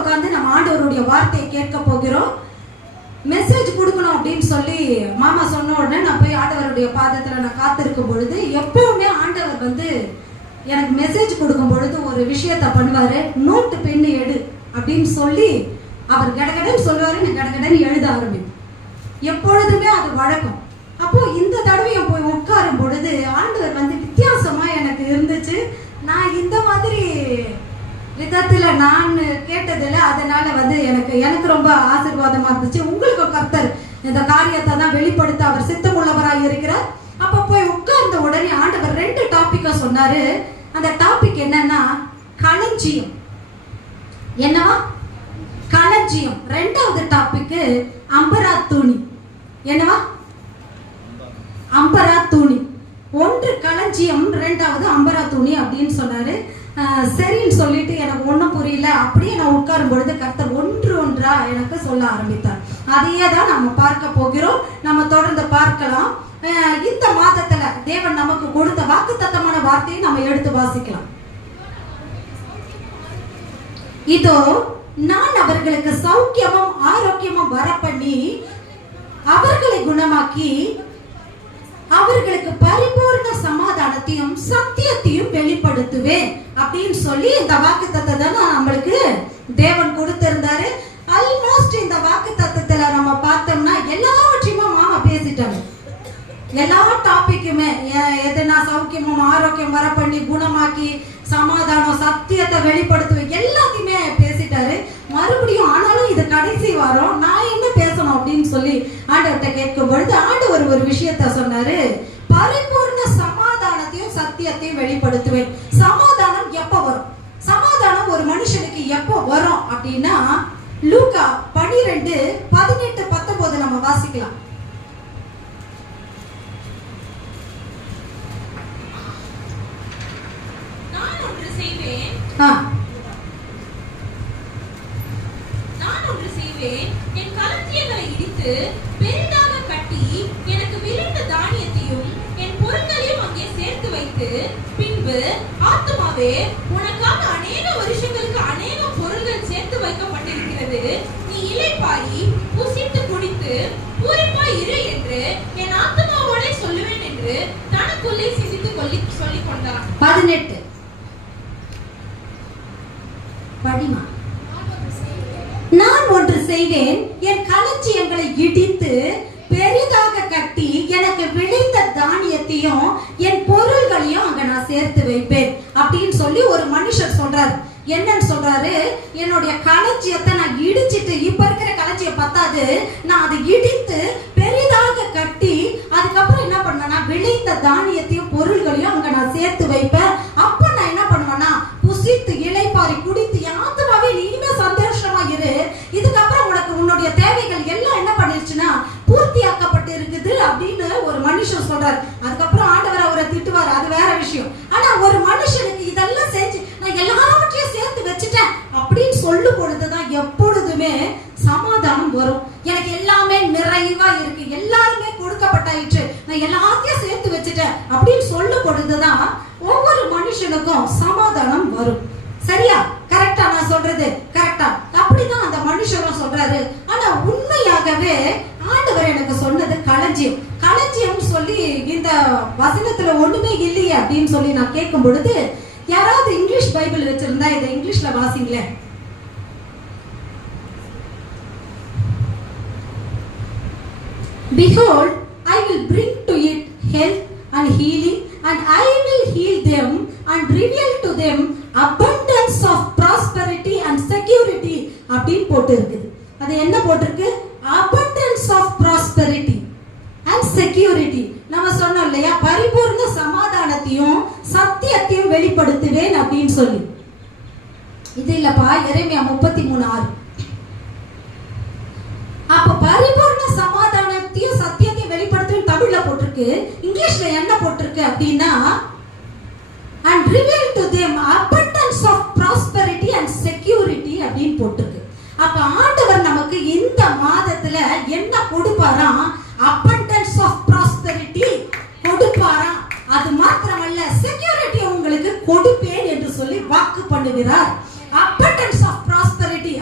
உட்கார்ந்து நம்ம ஆண்டவருடைய வார்த்தையை கேட்க போகிறோம். மெசேஜ் கொடுக்கணும் அப்படின்னு சொல்லி மாமா சொன்ன உடனே நான் போய் ஆண்டவருடைய பாதத்துல நான் காத்திருக்கும் பொழுது, எப்பவுமே ஆண்டவர் வந்து எனக்கு மெசேஜ் கொடுக்கும் பொழுது ஒரு விஷயத்த பண்ணுவாரு. நோட்டு பெண்ணு எடு அப்படின்னு சொல்லி அவர் கடகடன்னு சொல்லுவாரு, நான் கடகடன்னு எழுத ஆரம்பிப்பேன். எப்பொழுதுமே அது வழக்கம். அப்போ இந்த தடவையும் போய் உட்காரும் பொழுது ஆண்டவர் வந்து வித்தியாசமா எனக்கு இருந்துச்சு. நான் இந்த மாதிரி விதத்துல நான் கேட்டதில்ல. அதனால வந்து எனக்கு ரொம்ப ஆசீர்வாதமா இருந்துச்சு. உங்களுக்கு கர்த்தர் இந்த காரியத்தை தான் வெளிப்படுத்த அவர் சித்தமுள்ளவராக இருக்கிறார். அப்ப போய் உட்கார்ந்த உடனே ஆண்டவர் 2 டாபிக்க சொன்னாரு. அந்த டாபிக் என்னன்னா களஞ்சியம். என்னவா? களஞ்சியம். 2வது டாபிக் அம்பரா துணி. என்னவா? அம்பரா துணி. 1 களஞ்சியம், 2வது அம்பரா துணி அப்படின்னு சொன்னாரு. சரின்னு சொல்லிட்டு எனக்கு ஒன்றும் புரியல. அப்படியே நான் உட்காரும் பொழுது கர்த்தர் ஒன்றா எனக்கு சொல்ல ஆரம்பித்தார். அதையே தான் நம்ம பார்க்க போகிறோம். நம்ம தொடர்ந்து பார்க்கலாம். இந்த மாதத்துல தேவன் நமக்கு கொடுத்த வாக்குத்தத்தமான வார்த்தையை நம்ம எடுத்து வாசிக்கலாம். இதோ நான் அவர்களுக்கு சௌக்கியமும் ஆரோக்கியமும் வரப்பண்ணி அவர்களை குணமாக்கி அவர்களுக்கு பரிபூர்ண சமாதானத்தையும் சத்தியத்தையும் வெளிப்படுத்துவேன் அப்படின்னு சொல்லி இந்த வாக்குத்தத்தத்தை நம்மளுக்கு தேவன் கொடுத்திருந்தாரு. ஆல்மோஸ்ட் இந்த வாக்குத்தத்தத்துல நம்ம பார்த்தோம்னா எல்லாவற்றையுமே மாமா பேசிட்டாங்க. எல்லா டாபிக்குமே எதுனா சௌக்கியமும் ஆரோக்கியம் வர பண்ணி குணமாக்கி சமாதானம் சத்தியத்தை வெளிப்படுத்துவேன் எல்லாத்தையுமே பேசிட்டாரு. மறுபடியும் ஆனாலும் இது கடைசி வாரம் நான் என்ன பேசணும் அப்படின்னு சொல்லி ஆண்டவர்கிட்ட கேட்கும் பொழுது ஆண்டவர் ஒரு விஷயத்த சொன்னாரு. பரிபூர்ண சமாதானத்தையும் சத்தியத்தையும் வெளிப்படுத்துவேன். சமாதானம் எப்ப வரும்? சமாதானம் ஒரு மனுஷனுக்கு எப்போ வரும் அப்படின்னா லூக்கா 12:18-19 நம்ம வாசிக்கலாம். நான் ஒன்று செய்வேன், என் களஞ்சியங்களை இடித்து பெரிதாக கட்டி எனக்கு விளைந்த தானியத்தையும் என் பொருட்களையும் அங்கே சேர்த்து வைத்து பின்பு ஆத்துமாவே உனக்காக அநேக வருஷங்களுக்கு அநேக பொருள்கள் சேர்த்து வைக்கப்பட்டிருக்கிறது, நீ இளைப்பாரி புசித்து குடித்து பூரிப்பாய் இரு என்று என் ஆத்துமாவோட சொல்லுவேன் என்று தனக்குள்ளே சிந்தித்து சொல்லிக் கொண்டான். 18 படிமா. நான் ஒன்று செய்வேன், என் களஞ்சியங்களை இடித்து பெரிதாக கட்டி எனக்கு விளைந்த தானியத்தையும் என் பொருள்களையும் அங்க நான் சேர்த்து வைப்பேன் அப்படின்னு சொல்லி ஒரு மனுஷர் சொல்றாரு. என்னன்னு சொல்றாரு? என்னுடைய களஞ்சியத்தை நான் இடிச்சிட்டு, இப்ப இருக்கிற களஞ்சியம் பத்தாது, நான் அதை இடித்து பெரிதாக கட்டி அதுக்கப்புறம் என்ன பண்ணுவேன்னா விளைந்த தானியத்தையும் பொருள்களையும் அங்க நான் சேர்த்து வைப்பேன். அப்ப நான் என்ன பண்ணுவேன்னா புசித்து இளைப்பாரி குடித்து யாத்திராவே நீயுமே சந்தோஷமா இரு. இதுக்கப்புறம் உனக்கு உன்னுடைய தேவைகள் எல்லாம் என்ன பண்ணிருச்சுன்னா பூர்த்தியாக்கப்பட்டு இருக்குது அப்படின்னு ஒரு மனுஷன் சொல்றாரு. அதுக்கப்புறம் ஆண்டவர் அவரை திட்டுவார், அது வேற விஷயம். ஆனா ஒரு மனுஷனுக்கு இதெல்லாம் செஞ்சு நான் எல்லாவற்றையும் சேர்த்து வச்சுட்டேன் அப்படின்னு சொல்லும் பொழுதுதான் எப்பொழுதுமே சமாதானம் வரும். எனக்கு எல்லாமே நிறைவா இருக்கு, எல்லாருமே கொடுக்கப்பட்டாயிற்று, நான் எல்லாத்தையும் சேர்த்து வச்சுட்டேன் அப்படின்னு சொல்லும் பொழுதுதான் ஒவ்வொரு மனுஷனுக்கும் சமாதானம் வரும். சரியா? கரெக்டா நான் சொல்றது? கரெக்டா? அப்படிதான் அந்த மனுஷரும் சொல்றாரு. ஆனா உண்மையாகவே ஆண்டவர் எனக்கு சொன்னது களஞ்சியம். களஞ்சியம் சொல்லி இந்த வசனத்துல ஒண்ணுமே இல்லையே அப்படின்னு சொல்லி நான் கேட்கும் பொழுது, யாராவது இங்கிலீஷ் பைபிள் வச்சிருந்தா இதை இங்கிலீஷ்ல வாசிங்களேன். Behold, I will bring to it health and healing, and I will heal them and reveal to them abundance of prosperity and security அப்படின்னு போட்டு இருக்குது. அது என்ன போட்டிருக்கு? abundance of prosperity and security. நம்ம சொன்னோம் இல்லையா, பரிபூர்ண சமாதானத்தையும் சத்தியத்தையும் வெளிப்படுத்துவேன் அப்படின்னு சொல்லி. இது இல்லப்பா, எரேமியா 33:6. அப்ப பரிபூர்ண சமாதானத்தையும் சத்தியத்தையும் வெளிப்படுத்துவேன் தமிழ்ல போட்டிருக்கு. இங்கிலீஷ்ல என்ன போட்டிருக்கு அப்படின்னா and reveal to them abundance of prosperity and security அப்படின்னு போட்டிருக்கு. அப்ப ஆண்டவர் நமக்கு இந்த மாதத்துல என்ன கொடுப்பாராம்? abundance of prosperity கொடுப்பாராம். அது மாத்திரமல்ல, செக்யூரிட்டி உங்களுக்கு கொடுப்பேன் என்று சொல்லி வாக்கு பண்ணுகிறார். abundance of prosperity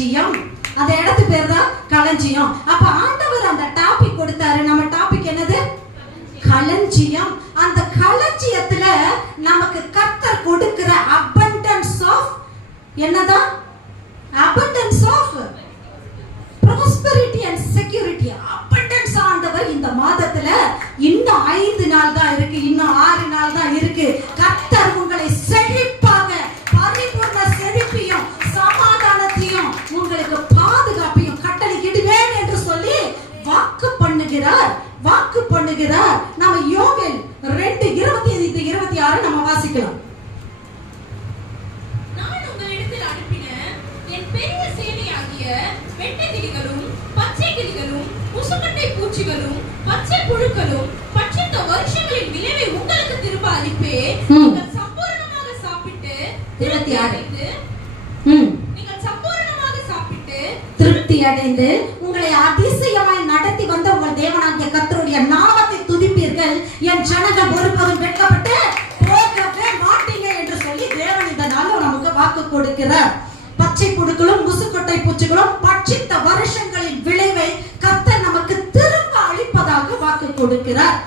களஞ்சியம். அந்த இடத்து பேர் தான் களஞ்சியம். அப்ப ஆண்டவர் அந்த டாபிக் கொடுத்தாரு. நம்ம டாபிக் என்னது? களஞ்சியம். அந்த களஞ்சியத்துல நமக்கு கர்த்தர் கொடுக்கிற abundance of என்னதான்? abundance of prosperity and security. abundance ஆண்டவர் இந்த மாதத்துல இன்னும் 5 நாள் தான் இருக்கு, இன்னும் 6 நாள் தான் இருக்கு. கர்த்தர் உங்களை செழிப்பாக பரிபூர்ண செழிப்பையும் சமாதானத்தையும் உங்களுக்கு பாதுகாப்பையும் கட்டளையிடுவேன் என்று சொல்லி வாக்கு பண்ணுகிறார். வாக்கு பண்ணுகிறார். நம்ம யோவேல் 2:25-26 நம்ம வாசிக்கலாம். நான் உங்களிடத்தில் அனுப்பின என் பெரிய சேனையாகிய வெட்டுக்கிளிகளும் பச்சை கிளிகளும் முசுக்கட்டை பூச்சிகளும் பச்சை புழுக்களும் பட்சித்த வருஷங்களின் விளைவை உங்களுக்கு திரும்ப அளிப்பேன். நீங்கள் சம்பூரணமாக சாப்பிட்டு 26 நீங்கள் சம்பூரணமாக சாப்பிட்டு திருப்தி அடைந்து உங்களை அதிசயமாய் நடத்தி வந்த உங்கள் தேவனாகிய கர்த்தருடைய நாமத்தை துதிப்பீர்கள். என் ஜனங்கள் ஒருபோதும் வெட்கப்பட்டு போகவே மாட்டீங்க என்று சொல்லி தேவன் இந்த நாளில் நமக்கு வாக்கு கொடுக்கிறார். பச்சை புழுக்களும் முசுக்கொட்டை பூச்சிகளும் பட்சித்த வருஷங்களின் விளைவை கர்த்தர் நமக்கு திரும்ப அளிப்பதாக வாக்கு கொடுக்கிறார்.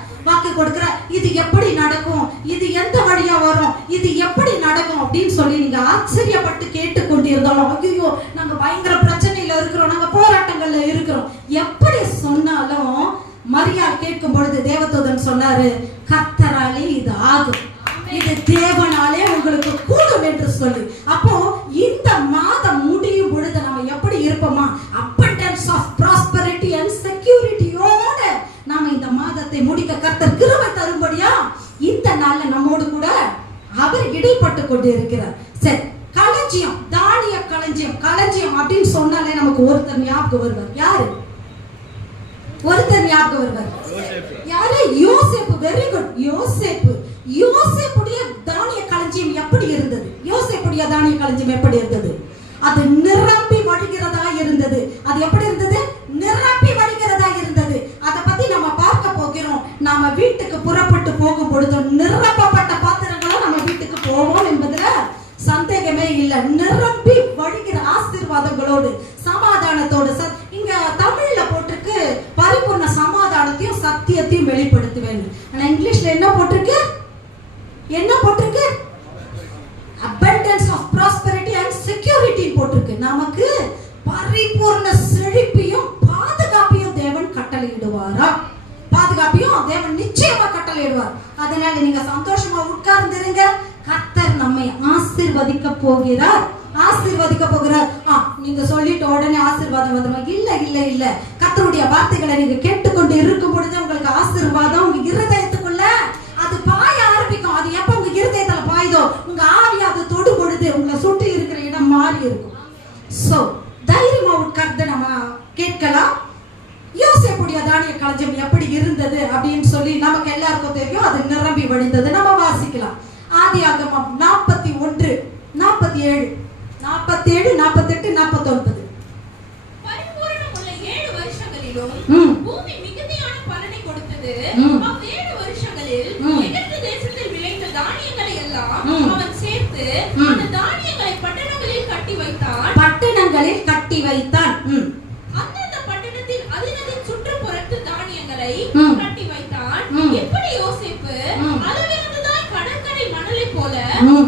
இது எப்படி நடக்கும், இது எந்த வழியா வரும், இது எப்படி நடக்கும் அப்படின்னு சொல்லி நீங்க ஆச்சரியப்பட்டு கேட்டுக்கொண்டிருந்தாலும், ஐயோ நாங்க பயங்கர பிரச்சனையில இருக்கிறோம், நாங்க போராட்டங்கள்ல இருக்கிறோம், எப்படி சொன்னாலும் மரியாள் கேட்கும் பொழுது தேவதூதன் சொன்னாரு, கர்த்தராலே இது ஆகும், இது தேவனாலே உங்களுக்கு கூடும் என்று சொல்லி. அப்போ இந்த மாதம் முடியும் பொழுது நம்ம எப்படி இருப்போமா? abundance of prosperity and security ஓட நாம இந்த மாதத்தை முடிக்க கர்த்தர் கிருபை தரும்படியா இந்த நாள்ல நம்மோடு கூட அவர் இடைப்பட்டு கொண்டு இருக்கிறார். சரி, களஞ்சியம், தானிய களஞ்சியம். களஞ்சியம் அப்படின்னு சொன்னாலே நமக்கு ஒருத்தர் ஞாபகம் வருவார். யாரு ஒருத்தர் ஞாபகம் வருவார்? யாரு? யோசேப்பு. வெரி குட், யோசேப்பு. யோசேப்புடைய தானிய களஞ்சியம் எப்படி இருந்தது? யோசேப்புடைய தானிய களஞ்சியம் எப்படி இருந்தது? அது நிரம்பி வழிகிறதா இருந்தது. அது எப்படி இருந்தது? நிரம்பி வழிகிறதா இருந்தது. அதை பத்தி நம்ம பார்க்க போகிறோம். நாம வீட்டுக்கு புறப்பட்டு போகும் பொழுது நிரப்பப்பட்ட பாத்திரங்களும் நம்ம வீட்டுக்கு போவோம் என்பதுல சந்தேகமே இல்லை. நிரம்பி வழிகிற ஆசீர்வாதங்களோடு சமாதானத்தோடு. இங்க தமிழ்ல போட்டிருக்கு பரிபூர்ண சமாதானத்தையும் சத்தியத்தையும் வெளிப்படுத்துவேன். ஆனா இங்கிலீஷ்ல என்ன போட்டிருக்கு? என்ன போட்டிருக்கு? abundance of prosperity and security போட்டிருக்கு. நமக்கு பரிபூர்ண செழிப்பையும் பாதுகாப்பையும் தேவன் கட்டளையிடுவாரா? பாதுகாப்பையும் தேவன் நிச்சயமா கட்டளையிடுவார். அதனால நீங்க சந்தோஷமா உட்கார்ந்திருங்க. கர்த்தர் நம்மை ஆசீர்வதிக்க போகிறார். ஆசீர்வதிக்க போகிறார். நீங்க சொல்லிட்டு உடனே ஆசீர்வாதம் வந்துடும். இல்ல இல்ல இல்ல, கர்த்தருடைய வார்த்தைகளை நீங்க கேட்டுக்கொண்டு இருக்கும் பொழுது உங்களுக்கு ஆசீர்வாதம் உங்க இருதயத்துக்குள்ள அது பாய ஆரம்பிக்கும். அது எப்ப உங்க இருதயத்துல பாயுதோ உங்க ஆவி அது தொடு பொழுது உங்களை சுற்றி இருக்கிற இடம் மாறி இருக்கும். சோ தைரியமா உட்கார்ந்து நம்ம கேட்கலாம். யோசேப்புடைய தானிய களஞ்சியம் எப்படி இருந்தது அப்படின்னு சொல்லி நமக்கு எல்லாருக்கும் தெரியும். அது நிரம்பி வழிந்தது. நம்ம வாசிக்கலாம். ஆதியாகமம் 41, 47, 47, 48, 49. பரிபூரணமுள்ள 7 வருஷங்களிலும் பூமி மிகுதியான பலனை கொடுத்தது. அவ்வேழு வருஷங்களில் எகிப்து தேசத்தில் விளைந்த தானியங்களை எல்லாம் அவன் சேர்த்து அந்த தானியங்களை பட்டணங்களில் கட்டி வைத்தான். பட்டணங்களில் கட்டி வைத்தான். அந்தந்த பட்டணத்தின் அதினதின் சுற்றுப்புறத்து தானியங்களை கட்டி வைத்தான். எப்படி யோசேப்பு அளவிறந்ததாய் கடற்கரை மணலை போல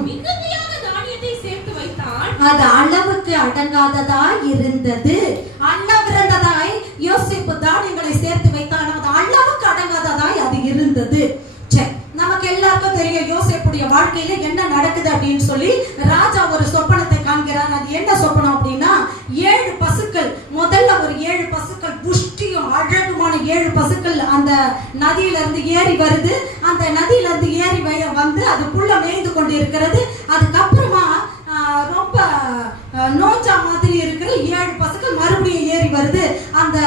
மிகுதியாக தானியத்தை சேர்த்து வைத்தான். அது அளவுக்கு அடங்காததாய் இருந்தது. அளவிறந்ததாய் யோசேப்பு தானியங்களை சேர்த்து வைத்தான். அது அளவுக்கு அடங்காததாய் அது இருந்தது. நமக்கு எல்லாருக்கும் தெரியும் யோசேப்புடைய வாழ்க்கையில என்ன நடக்குது அப்படின்னு சொல்லி. ராஜா ஒரு சொப்பனத்தை காண்கிறார். அது என்ன சொப்பனம் அப்படின்னா, 7 பசுக்கள், முதல்ல ஒரு 7 பசுக்கள் புஷ்டியும் அழகுமான 7 பசுக்கள் அந்த நதியில இருந்து ஏறி வருது. அந்த நதியில இருந்து ஏறி வந்து அது புல்ல மேய்ந்து கொண்டு இருக்கிறது. அதுக்கப்புறமா ரொம்ப நோஞ்சா மாதிரி இருக்கிற 7 பசுக்கள் மறுபடியும் ஏறி வருது. அந்த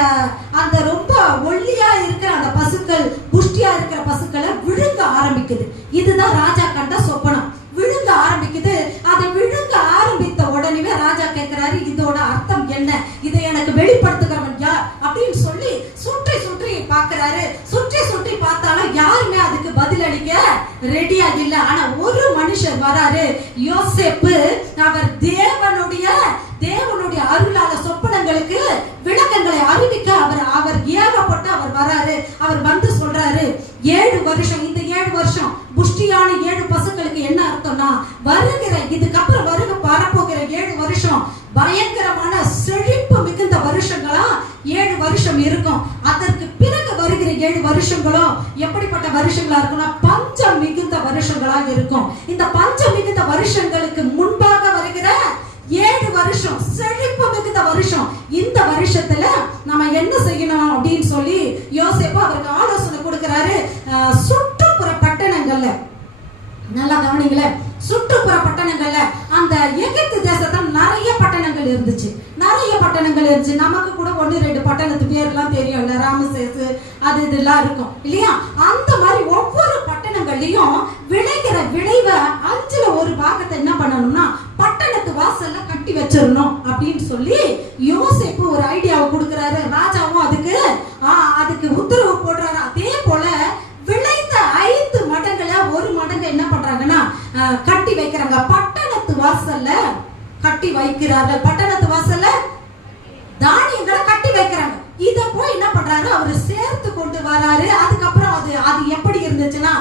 அந்த ரொம்ப ஒல்லியா இருக்கிற அந்த பசுக்கள், புஷ்டியா இருக்கிற பசுக்களை விழுங்க ஆரம்பிக்குது. இதுதான் ராஜா கண்ட சொப்பனம். விழுங்க ஆரம்பிக்குது. அதை விழுங்க ஆரம்பித்த உடனே ராஜா கேட்கிறாரு, இதோட அர்த்தம் என்ன, இதை எனக்கு வெளிப்படுத்துகிறவன் யார் அப்படின்னு சொல்லி சுற்றி சுற்றி பார்க்கிறாரு. சுற்றி சுற்றி பார்த்தாலும் யாருமே அதுக்கு பதில் அளிக்க ரெடியா இல்ல. ஆனா ஒரு மனுஷர் வராரு, யோசேப்பு. அவர் தேவனுடைய தேவனுடைய அருளால சொப்பனங்களுக்கு விளக்கங்களை அறிவிக்க அவர் ஏகப்பட்டு அவர் வராரு. அவர் வந்து சொல்றாரு 7 வருஷம், இந்த 7 வருஷம் புஷ்டியான 7 பசுக்களுக்கு என்ன அர்த்தம்னா, வருகிற இதுக்கப்புறம் வரப்போகிற 7 வருஷம் பயங்கரமான செழிப்பு மிகுந்த வருஷங்களா 7 வருஷம் இருக்கும். அதற்கு பிறகு வருகிற 7 வருஷங்களும் எப்படிப்பட்ட வருஷங்களா இருக்கும்னா, பஞ்சம் மிகுந்த வருஷங்களா இருக்கும். இந்த பஞ்சம் மிகுந்த வருஷங்களுக்கு முன்பாக வருகிற 7 வருஷம் செழிப்பு மிகுந்த வருஷம். இந்த வருஷத்துல நம்ம என்ன செய்யணும் அப்படின்னு சொல்லி யோசேப்பு அவருக்கு ஆலோசனை கொடுக்கிறாரு. சுற்றுப்புற பட்டணங்கள்ல, நல்லா கவனிங்களே, சுற்றுப்புற பட்டணங்கள்ல அந்த எகிப்து தேசத்துல நிறைய பட்டணங்கள் இருந்துச்சு. நமக்கு கூட 1-2 பட்டணத்து பேர்லாம் தெரியும்ல, ராமசேஸ் அது இதெல்லாம் இருக்கும் இல்லையா? அந்த மாதிரி ஒவ்வொரு பட்டணங்கள்லயும் விளைகிற விளைவை 5ல் 1 பாகத்தை என்ன பண்ணணும்னா பட்டணத்து வாசல்ல கட்டி வச்சிடணும் அப்படின்னு சொல்லி யோசேப்பு ஒரு ஐடியாவை கொடுக்கிறாரு. ராஜாவும் அதுக்கு உத்தரவு போடுறாரு. அதே போல விளைந்த 5 மடங்குல 1 மடங்கு என்ன பண்றாங்கன்னா கட்டி வைக்கிறாங்க. பட்டணத்து வாசல்ல கட்டி வைக்கிறார்கள். பட்டணத்து வாசல்ல தானியங்களை கட்டி வைக்கிறாங்க. இத போய் என்ன பண்றாரு, அவரு சேர்த்து கொண்டு வராரு. அதுக்கப்புறம் அது எப்படி இருந்துச்சுன்னா,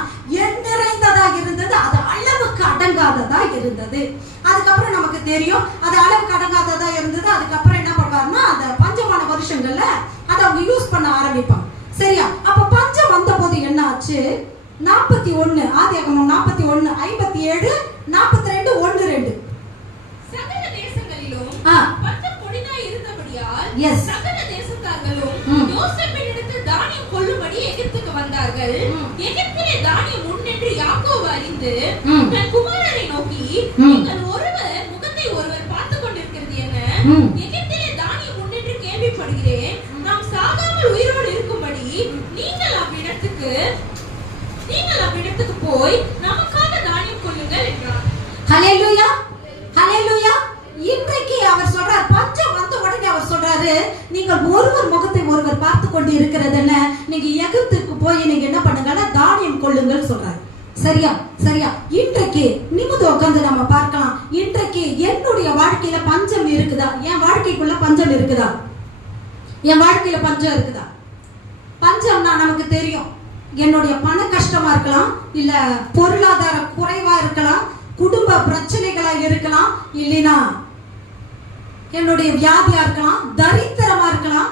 எண் நிறைந்ததா இருந்தது, அது அளவுக்கு அடங்காததா இருந்தது. அதுக்கப்புறம் நமக்கு தெரியும் அது அளவுக்கு அடங்காததா இருந்தது. அதுக்கப்புறம் என்ன பண்றாருன்னா, அந்த பஞ்சமான வருஷங்கள்ல அதை அவங்க யூஸ் பண்ண ஆரம்பிப்பாங்க. சரியா? அப்ப பஞ்சம் வந்த போது என்ன ஆச்சு? 41 ஆதியாகமம் 41 57 42 1-2 சகல தேசங்களிலும் பஞ்சம் கொடிதாய் இருந்தபடியால் சகல தேசத்தார்களும் யோசேப்பினிடத்தில் தானியம் கொள்ளும்படி எகிப்துக்கு வந்தார்கள். எகிப்திலே தானியம் உண்டென்று யாக்கோபு அறிந்து தன் குமாரரை நோக்கி, நீங்கள் ஒருவர் முகத்தை ஒருவர் பார்த்துக் கொண்டிருக்கிறது என்ன? எகிப்திலே தானியம் உண்டென்று கேள்விப்படுகிறேன். நாம் சாகாமல் உயிரோடு இருக்கும்படி நீங்கள் அவ்விடத்துக்கு போய் நமக்காக தானியம் கொள்ளுங்கள் என்றார். ஹல்லேலூயா, ஹல்லேலூயா. இன்றைக்கு அவர் சொல்றார், பஞ்சம் வந்த உடனே அவர் சொல்றாரு, நீங்கள் ஒருவர் முகத்தை ஒருவர் பார்த்து கொண்டு இருக்கிறதுன்னு, நீங்க எகிப்துக்கு போய் நீங்க என்ன பண்ணுங்கன்னா தானியம் கொள்ளுங்கள் சொல்றாரு. சரியா? இன்றைக்கு நிமிந்து உட்கார்ந்து நம்ம பார்க்கலாம். இன்றைக்கு என்னுடைய வாழ்க்கையில பஞ்சம் இருக்குதா? என் வாழ்க்கைக்குள்ள பஞ்சம் இருக்குதா? என் வாழ்க்கையில பஞ்சம் இருக்குதா? பஞ்சம்னா நமக்கு தெரியும், என்னுடைய பண கஷ்டமா இருக்கலாம், இல்ல பொருளாதார குறைவா இருக்கலாம், குடும்ப பிரச்சனைகளா இருக்கலாம், இல்லைனா என்னுடைய வியாதியா இருக்கலாம், தரித்திரமா இருக்கலாம்,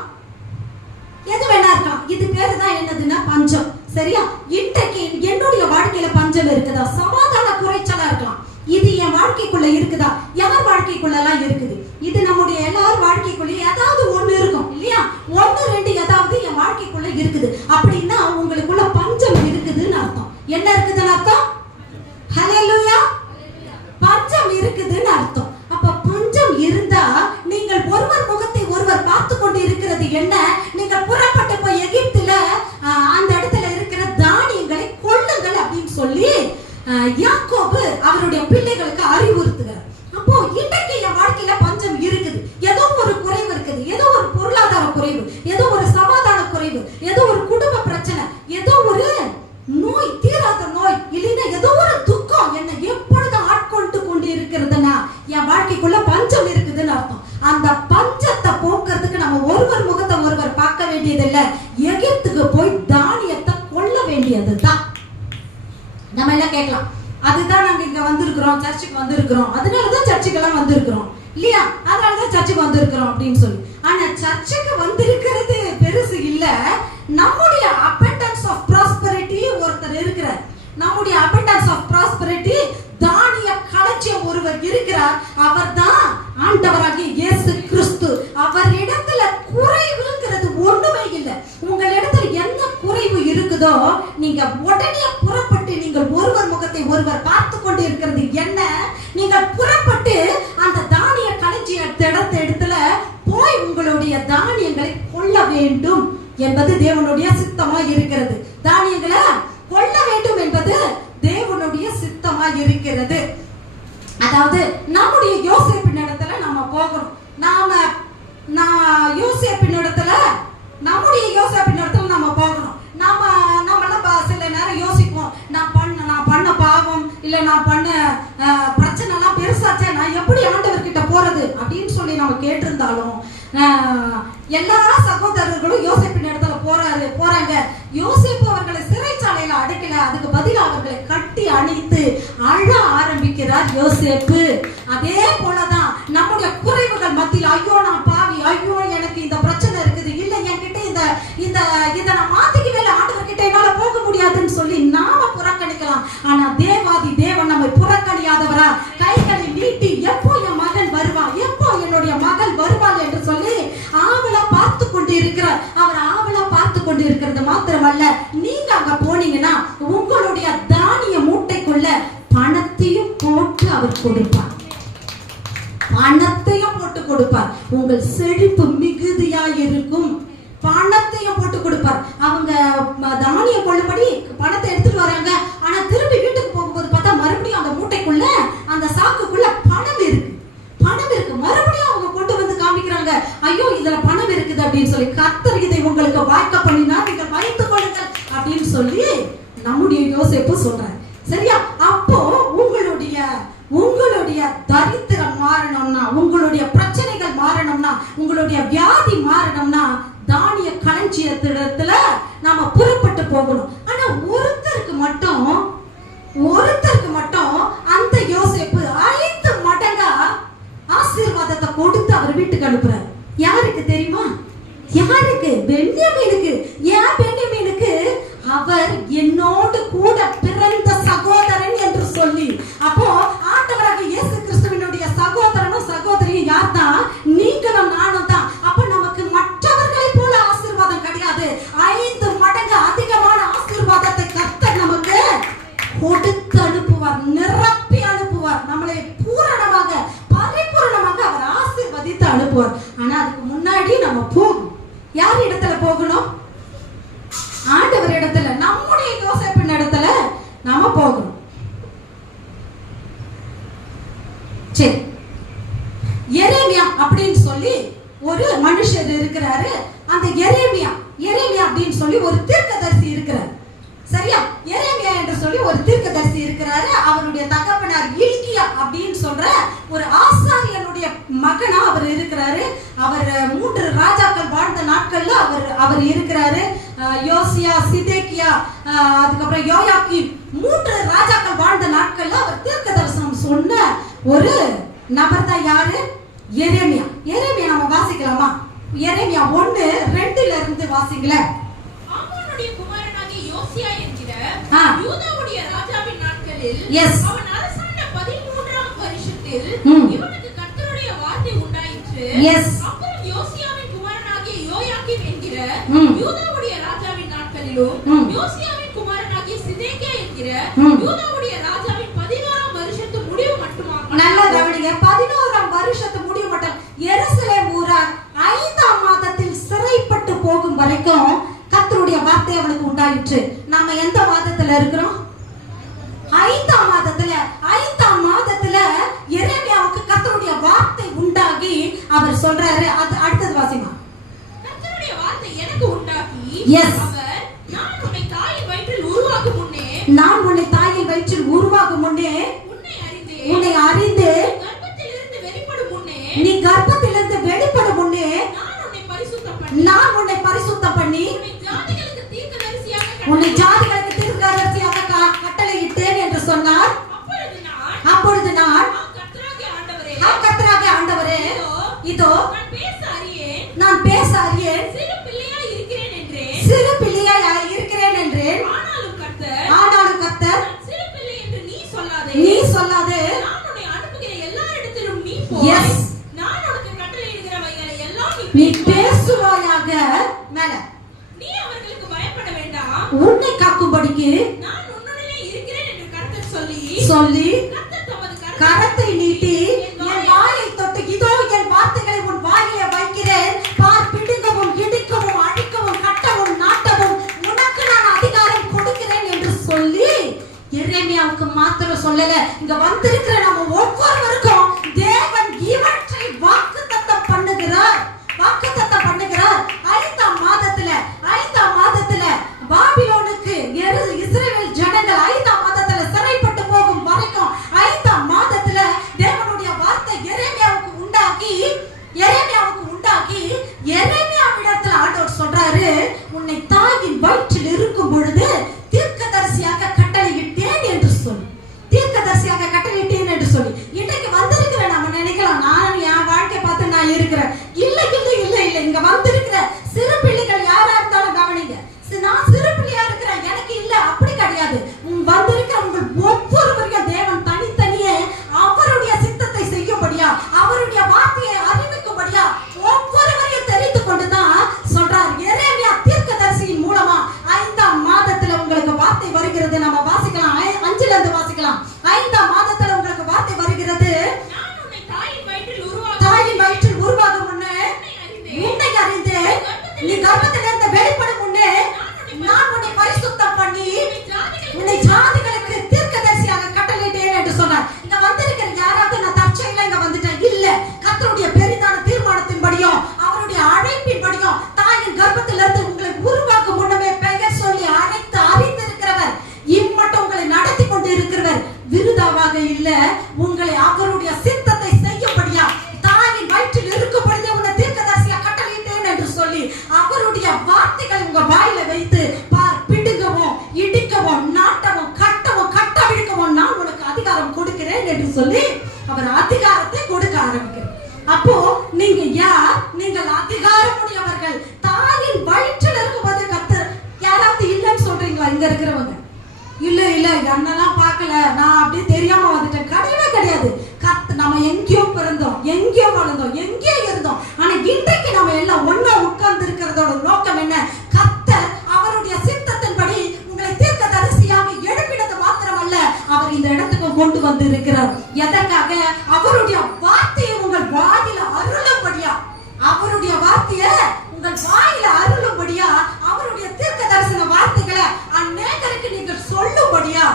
எது வேணா இருக்கலாம். இது பேரு தான் என்னதுன்னா பஞ்சம். சரியா? இன்றைக்கு என்னுடைய வாழ்க்கையில பஞ்சம் இருக்குதா? சமாதான குறைச்சலா இருக்கலாம். இது என் வாழ்க்கைக்குள்ள இருக்குதா? யார் வாழ்க்கைக்குள்ள எல்லாம் இருக்குது? இது நம்முடைய எல்லார் வாழ்க்கைக்குள்ள ஏதாவது ஒண்ணு இருக்கும் இல்லையா? 1-2 ஏதாவது என் வாழ்க்கைக்குள்ள இருக்குது. அப்படின்னா உங்களுக்குள்ள பஞ்சம் இருக்குதுன்னு அர்த்தம். என்ன இருக்குதுன்னு அர்த்தம்? ஹல்லேலூயா. பஞ்சம் இருக்குதுன்னு அர்த்தம். அப்ப பஞ்சம் இருந்தா நீங்கள் ஒருவர் முகத்தை ஒருவர் பார்த்து கொண்டு இருக்கிறது என்ன? நீங்கள் புறப்பட்டு போய் எகிப்துல அந்த இடத்துல இருக்கிற தானியங்களை கொள்ளுங்கள் அப்படின்னு சொல்லி யாக்கோபு அவருடைய பிள்ளைகளுக்கு அறிவுறுத்துகிறார். அப்போ இன்றைக்கு என் வாழ்க்கையில பஞ்சம் இருக்குது, ஏதோ ஒரு குறைவு இருக்குது, ஏதோ ஒரு பொருளாதார குறைவு, ஏதோ ஒரு சமாதான குறைவு, ஏதோ ஒரு குடும்ப பிரச்சனை, ஏதோ ஒரு நோய், தீராத நோய், இல்லைன்னா ஏதோ ஒரு துக்கம் என்ன எப்பொழுது ஆட்கொண்டு கொண்டு இருக்கிறதுனா என் வாழ்க்கைக்குள்ள பஞ்சம் இருக்குதுன்னு அர்த்தம். அந்த பஞ்சத்தை போக்குறதுக்கு நம்ம ஒருவர் முகத்தை ஒருவர் பார்க்க வேண்டியதில்லை, எகிப்துக்கு போய் தானியத்தை கொள்ள வேண்டியதுதான். நம்ம எல்லாம் கேட்கலாம், அதுதான் நாங்க இங்க வந்திருக்கிறோம், சர்ச்சுக்கு வந்திருக்கிறோம், அதனாலதான் சர்ச்சுக்கெல்லாம் வந்திருக்கிறோம் இல்லையா? அதனாலதான் சர்ச்சுக்கு வந்திருக்கிறோம் அப்படின்னு சொல்லி. ஆனா சர்ச்சுக்கு வந்திருக்கிறது பெருசு இல்ல. நம்முடைய abundance of prosperity ஒருத்தர் இருக்கிறார். நம்முடைய abundance of prosperity தானிய களஞ்சியம் ஒருவர் இருக்கிறார். அவர்தான் ஆண்டவராகிய இயேசு கிறிஸ்து. அவர் இடத்துல குறைவுங்கிறது ஒண்ணுமே இல்லை. உங்களிடத்துல என்ன குறைவு இருக்குதோ நீங்க உடனே புறப்பட்டு நீங்கள் ஒருவர் முகத்தை ஒருவர் பார்த்து கொண்டு இருக்கிறது என்ன? நீங்கள் புறப்பட்டு அந்த தானிய களஞ்சிய இடத்துல போய் உங்களுடைய தானியங்களை கொள்ள வேண்டும் என்பது தேவனுடைய சித்தமா இருக்கிறது. தானியங்களை கொள்ள வேண்டும் என்பது தேவனுடைய சித்தமா இருக்கிறது. அதாவது நம்முடைய யோசேப்பின் இடத்துல நாம போகணும். யோசேப்பின் இடத்துல நம்முடைய யோசேப்பின் இடத்துல நாம போகணும். நம்மளாம் சில நேரம் யோசிப்போம், நான் பண்ண பாவம் இல்ல நான் பண்ண பிரச்சனை எல்லாம் பெருசாச்சே, நான் எப்படி ஆண்டவர்கிட்ட போறது அப்படின்னு சொல்லி நம்ம கேட்டிருந்தாலும் எல்லா சகோதரர்களும் யோசேப்பின் இடத்துல போறாங்க. யோசேப்பு அவர்களை சிறைச்சாலையில அடைக்கல, அதுக்கு பதிலா அவர்களை கட்டி அணைத்து அழ ஆரம்பிக்கிறார் யோசேப்பு. அதே போலதான் நம்முடைய குறைவுகள் மத்தியில், ஐயோ நான் பாவி, ஐயோ எனக்கு இந்த பிரச்சனை இருக்குது, இல்ல என்கிட்ட இத நான் மாத்திக்கவே இல்லை, ஆண்டவர் கிட்ட என்னால போக முடியாதுன்னு சொல்லி நாம புறக்கணிக்கலாம். ஆனா தேவாதி தேவன் நம்மை புறக்கணியாதவரா, கைகளை நீட்டி எப்போ என் மகன் வருவான், எப்போ என்னுடைய மகள் வருவாள் என்று சொல்லி ஆவலா பார்த்து கொண்டு இருக்கிறார். அவர் ஆவலா பார்த்து கொண்டு இருக்கிறது மாத்திரமல்ல, நீங்க அங்க போனீங்கன்னா உங்களுடைய தானிய மூட்டைக்குள்ள பணத்தையும் போட்டு அவர் கொடுப்பார். பணத்தையும் போட்டு கொடுப்பார். உங்கள் செழிப்பு மிகுதியா இருக்கும். பணத்தையும் போட்டு கொடுப்பார். அவங்க தானியம் கொள்ளும்படி பணத்தை எடுத்துட்டு வராங்க. ஆனா திரும்பி வீட்டுக்கு போகும்போது பார்த்தா மறுபடியும் அந்த மூட்டைக்குள்ள, அந்த சாக்குக்குள்ள பணம் இருக்கு. மறுபடியும் அவங்க கொண்டு வந்து காமிக்கிறாங்க, ஐயோ இதுல பணம் இருக்குது அப்படின்னு சொல்லி. கர்த்தர் இதை உங்களுக்கு வாய்க்க பண்ணினா நீங்கள் வைத்துக் கொள்ளுங்கள் அப்படின்னு சொல்லி நம்முடைய யோசேப்பு சொல்றார். சரியா? அப்போ உங்களுடைய தரித்திரம் மாறணும்னா, உங்களுடைய பிரச்சனைகள் மாறணும்னா, உங்களுடைய வியாதி மாறணும்னா தானிய களஞ்சியத்திடத்துல நாம புறப்பட்டு போகணும். ஆனா ஒருத்தருக்கு மட்டும் அந்த யோசேப்பு 5 மடங்கா ஆசீர்வாதத்தை கொடுத்து அவர் வீட்டுக்கு அனுப்புறார். யாருக்கு தெரியுமா? யாருக்கு? பென்யமீனுக்கு. ஏன் பென்யமீனுக்கு? அவர் என்னோடு கூட பிறந்த சகோதரன் என்று சொல்லி. அப்போ ஆண்டவராக இயேசு கிறிஸ்துவினுடைய சகோதரனும் சகோதரியும் யார் தான்? நீங்களும் நானும் தான். அப்ப நமக்கு மற்றவர்களை போல ஆசீர்வாதம் கிடையாது. 5 மடங்கு அதிகமான ஆசீர்வாதத்தை கர்த்தர் நமக்கு கொடுத்து அனுப்புவார், நிரப்பி அனுப்புவார். நம்மளை பூரணமாக பரிபூரணமாக அவர் ஆசீர்வதித்து அனுப்புவார். ஆனா அதுக்கு முன்னாடி நம்ம போகணும். யார் இடத்துல போகணும்? ஆண்டவர் இடத்துல, நம்முடைய யோசேப்பின் இடத்துல நாம போகணும். சரி, எரேமியா அப்படின்னு சொல்லி ஒரு மனுஷர் இருக்கிறாரு. அந்த எரேமியா அப்படின்னு சொல்லி ஒரு தீர்க்கதரிசி இருக்கிறார். சரியா? எரேமியா என்று சொல்லி ஒரு தீர்க்கதரிசி இருக்கிறாரு. அவருடைய தகப்பனார் இல்கியா அப்படின்னு சொல்ற ஒரு ஆசாரியனுடைய மகனா அவர் இருக்கிறாரு. அவர் 3 ராஜாக்கள் வாழ்ந்த நாட்கள்ல அவர் இருக்கிறாரு. யோசியா, சிதேக்கியா, அதுக்கப்புறம் யோயாக்கீம், 3 ராஜாக்கள் வாழ்ந்த நாட்கள்ல அவர் தீர்க்க தரிசனம் சொன்ன ஒரு நபர் தான் யாரு? எரேமியா. எரேமியா நம்ம வாசிக்கலாமா? எரேமியா 1:2 இருந்து வாசிங்களேன். ஆமோனுடைய குமாரனாகிய யோசியா என்கிற யூதாவுடைய ராஜாவின் நாட்களில் அவன் அரசாண்ட 13ஆம் வருஷத்தில் இவனுக்கு கர்த்தருடைய வார்த்தை உண்டாயிற்று. அப்புறம் யோசியாவின் குமாரனாகிய யோயாக்கீம் என்கிற யூதாவுடைய ராஜாவின் நாட்களிலும் யோசியாவின் குமாரனாகிய சிதேக்கியா என்கிற யூதாவுடைய ராஜாவின் 11ஆம் வருஷத்து முடிவு மட்டுமாக. நல்ல கவனிங்க. 11ஆம் வருஷத்து முடிவு மட்டும். எருசலேம் ஊரார் 5ஆம் மாதத்தில் சிறைப்பட்டு போகும் வரைக்கும் கர்த்தருடைய வார்த்தை அவனுக்கு உண்டாயிற்று. நாம எந்த மாதத்துல இருக்கிறோம்? 5ஆம் மாதத்துல எரேமியாவுக்கு கர்த்தருடைய வார்த்தை உண்டாகி அவர் சொல்றாரு. அது அடுத்தது வாசிமா. கர்த்தருடைய வார்த்தை எனக்கு உண்டாகி அவர், நான் உன்னை தாயின் வயிற்றில் உருவாகும் முன்னே உன்னை அறிந்து நீ கர்ப்பத்திலிருந்து வெளிப்படும் முன்னே நான் உன்னை பரிசுத்தம் பண்ணி உன்னை ஜாதிகளுக்கு தீர்க்கதரிசியாக கட்டளையிட்டேன் என்று சொன்னார். அப்பொழுது நான் கர்த்தராகிய ஆண்டவரே, இதோ நான் பேச அறியேன், சிறு பிள்ளையாய் இருக்கிறேன் என்றேன். ஆனாலும் கர்த்தர் நீ சொல்லாதே, நீ பேசுவாயாக. மேல நீ அவர்களுக்கு பயப்பட வேண்டாம், உன்னை காக்கும்படிக்கு நான் உன்னுடனே இருக்கிறேன் என்று கர்த்தர் சொல்லி கர்த்தர் தமது கரத்தை நீட்டி என் வாயை தொட்டு, இதோ என் வார்த்தைகளை உன் வாயிலே வைக்கிறேன், பார், பிடுங்கவும் இடிக்கவும் அழிக்கவும் கட்டவும் நாட்டவும் உனக்கு நான் அதிகாரம் கொடுக்கிறேன் என்று சொல்லி எரேமியாவுக்கு மாத்திரம் சொல்லல, இங்க வந்திருக்கிற நம்ம ஒவ்வொருவருக்கும் தேவன் இவற்றை வாக்குத்தத்தம் பண்ணுகிறார். 5ஆம் மாதத்துல பாபிலோனுக்கு இஸ்ரவேல் ஜனங்கள் 5ஆம் மாதத்துல சிறைப்பட்டு போகும் வரைக்கும் 5ஆம் மாதத்துல தேவனுடைய வார்த்தை எரேமியாவுக்கு இங்க வந்திருக்கிற சிறு பிள்ளைகள் யாரா இருந்தாலும் கவனிங்க. நான் சிறு பிள்ளையா இருக்கிறேன், எனக்கு இல்ல அப்படி கிடையாது. வந்திருக்கிற உங்கள் ஒவ்வொருவரையும் தேவன் தனித்தனியே அவருடைய சித்தத்தை செய்யும்படியா, அவருடைய வார்த்தையை அறிவிக்கும்படியா ஒவ்வொருவரையும் தெரிந்து கொண்டுதான் சொல்றார். எரேமியா தீர்க்கதரிசியின் மூலமா 5ஆம் மாதத்துல உங்களுக்கு வார்த்தை வருகிறது. நம்ம வாசிக்கலாம், 5ல இருந்து வாசிக்கலாம். 5ஆம் மாதத்துல உங்களுக்கு வார்த்தை வருகிறது. தாயின் வயிற்றில் உருவாகும் முன்னே உன்னை அறிந்தேன், நீ கர்ப்பத்தில் இருந்து வெளிப்படும் முன்னே நான் உன்னை பரிசுத்தம் பண்ணி உன்னை ஜாதிகளுக்கு தீர்க்கதரிசியாக கட்டளையிட்டேன் என்று சொன்னார். இங்க வந்திருக்கிற யாராவது நான் தற்செயலா இங்க வந்துட்டேன் இல்ல, கர்த்தருடைய பெரிதான தீர்மானத்தின்படியும் அவருடைய அழைப்பின்படியும் தாயின் கர்ப்பத்தில் இருந்து உங்களை உருவாக்கும் முன்னமே பெயர் சொல்லி அழைத்து அறிந்திருக்கிறவர், இம்மட்டும் உங்களை நடத்தி கொண்டு இருக்கிறவர் விருதாவாக இல்ல, உங்களை அவருடைய சித்தத்தை செய்யும்படியா தாயின் வயிற்றில் இருக்கும் பொழுதே உன்னை தீர்க்கதரிசியாக கட்டளையிட்டேன் என்று சொல்லி அவருடைய வார்த்தைகளை உங்க வாயில வைத்து பார், பிடுங்கவும் இடிக்கவும் நாட்டவும் கட்டவும் கட்டவிழ்க்கவும் நான் உனக்கு அதிகாரம் கொடுக்கிறேன் என்று சொல்லி அவர் அதிகாரத்தை கொடுக்க ஆரம்பிக்கிறார். அப்போ நீங்க யார்? நீங்கள் அதிகாரமுடையவர்கள். தாயின் வயிற்றில் இருக்கும்போது கர்த்தர் யாராவது இல்லைன்னு சொல்றீங்களா? இங்க இருக்கிறவங்க இல்ல இல்ல என்னெல்லாம் பார்க்கல, நான் அப்படியே தெரியாம வந்துட்டேன், கிடையவே கிடையாது. நம்ம எங்கேயோ பிறந்தோம், எங்கேயோ வளர்ந்தோம், எங்கேயோ இருந்தோம். ஆனா இன்றைக்கு நம்ம எல்லாம் ஒண்ணா உட்கார்ந்து இருக்கிறதோட நோக்கம் என்ன? கர்த்தர் அவருடைய சித்தத்தின்படி உங்களை தீர்க்கதரிசியாக எழுப்பினது மாத்திரமல்ல, அவர் இந்த இடத்துக்கு கொண்டு வந்து இருக்கிறார். எதற்காக? அவருடைய வார்த்தையை உங்கள் வாயில அருளும்படியா, அவருடைய வார்த்தையை உங்கள் வாயில அருளும்படியா, அவருடைய தீர்க்க தரிசன வார்த்தைகளை அநேகருக்கு நீங்கள் சொல்லும்படியா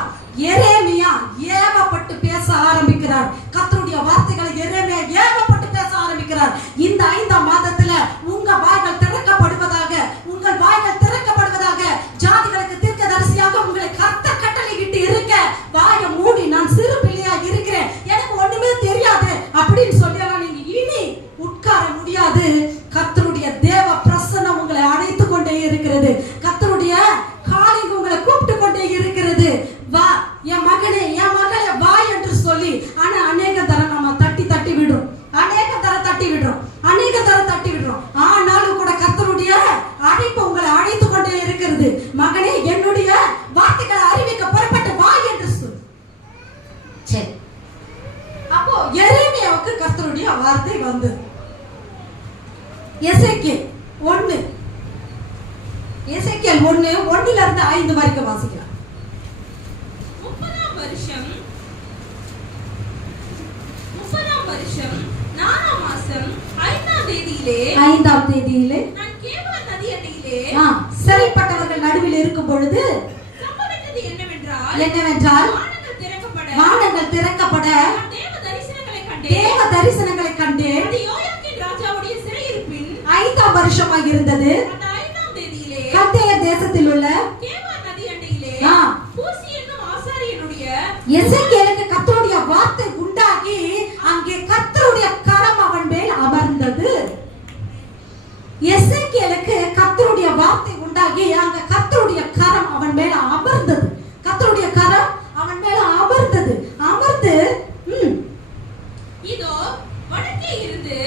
எரேமியா ஏவப்பட்டு பேச ஆரம்பிக்கிறார். கர்த்தருடைய வார்த்தைகளை எரேமியா ஏவப்பட்டு பேச ஆரம்பிக்கிறார். இந்த 5ஆம் மாதத்துல உங்க வாய்கள் திறக்கப்படுவதாக, உங்கள் வாய்கள் திறக்கப்படுவதாக, ஜாதிகளுக்கு தீர்க்கதரிசியாக உங்களை கர்த்தர் கட்டளையிட்டு இருக்க, வாயை மூடி நான் சிறு பிள்ளையா இருக்கிறேன், எனக்கு ஒண்ணுமே தெரியாது அப்படின்னு சொல்லலாம் நீங்க இனி உட்கார முடியாது. கர்த்தருடைய தேவ பிரசன்னம் உங்களை அழைத்து கொண்டே இருக்கிறது. கர்த்தருடைய காலிங் உங்களை கூப்பிட்டு கொண்டே இருக்கிறது. வா என் மகனே, என் மகளே வா என்று சொல்லி. ஆனா அநேக தரம் நம்ம தட்டி தட்டி விடுறோம், அநேக தரம் தட்டி விடுறோம், அநேக தரம் தட்டி விடுறோம். ஆனாலும் கூட கர்த்தருடைய அழைப்பு உங்களை அழைத்து கொண்டே இருக்கிறது. மகனே என்னுடைய வார்த்தைகளை அறிவிக்க புறப்பட்டு வா என்று சொல்லு. சரி, அப்போ எரேமியாவுக்கு கர்த்தருடைய வார்த்தை வந்தது. எசேக்கியேல் 1 1ல இருந்து 5 வரைக்கும் வாசிக்கலாம். 30ஆம் வருஷம் 4ஆம் மாசம் 5ஆம் தேதியிலே நான் கேபார் நதி அண்டையிலே சிறைப்பட்டவர்கள் நடுவில் இருக்கும் பொழுது சம்பவித்தது என்னவென்றால் வானங்கள் திறக்கப்பட தேவ தரிசனங்களை கண்டேன். அது யோயாக்கீம் ராஜாவுடைய சிறையிருப்பின் 5ஆம் வருஷமாக இருந்தது. அந்த 5ஆம் தேதியிலே கல்தேயர் தேசத்தில் உள்ள கேபார் நதி அண்டையிலே பூசி என்னும் ஆசாரியனுடைய எசேக்கியேலுக்கு கர்த்தருடைய வார்த்தை உண்டாகி அங்கே கர்த்தருடைய கரம் அவன் மேல் அமர்ந்தது. எசேக்கியேலுக்கு கர்த்தருடைய வார்த்தை உண்டாகி அங்க கர்த்தருடைய கரம் அவன் மேல அமர்ந்தது. கர்த்தருடைய கரம் அவன் மேல அமர்ந்தது. அமர்ந்து இதோ வடக்கே இருந்து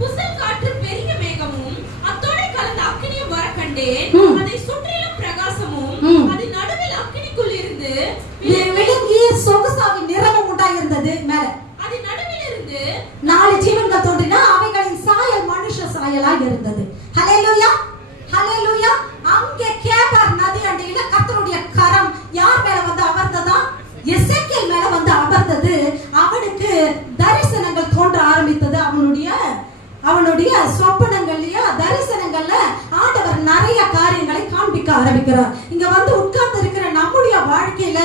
புசல் காற்று பெரிய மேகமும் அத்தோடே கலந்த அக்கினியும் வர கண்டேன். அதை சுற்றிலும் பிரகாசமும் அதன் நடுவில் அக்கினிக்குள் இருந்து விளங்கிய சொகுசாவின் நிறமும் உண்டாயிருந்தது. மேல அதன் நடுவில் இருந்து 4 ஜீவன்கள் தோன்றின, அவைகளின் சாயல் மனுஷ சாயலாய் இருந்தது. ஹல்லேலூயா, ஹல்லேலூயா. அங்கே கேபார் நதி அண்டையில கர்த்தருடைய கரம் யார் மேல வந்து அமர்ந்ததா? எசேக்கியேல் மேல வந்து அமர்ந்தது. அவனுக்கு தரிசனங்கள் தோன்ற ஆரம்பித்தது. அவனுடைய சொப்பனங்கள்லய தரிசனங்கள்ல ஆண்டவர் நிறைய காரியங்களை காண்பிக்க ஆரம்பிக்கிறார். இங்க வந்து உட்கார்ந்து இருக்கிற நம்முடைய வாழ்க்கையில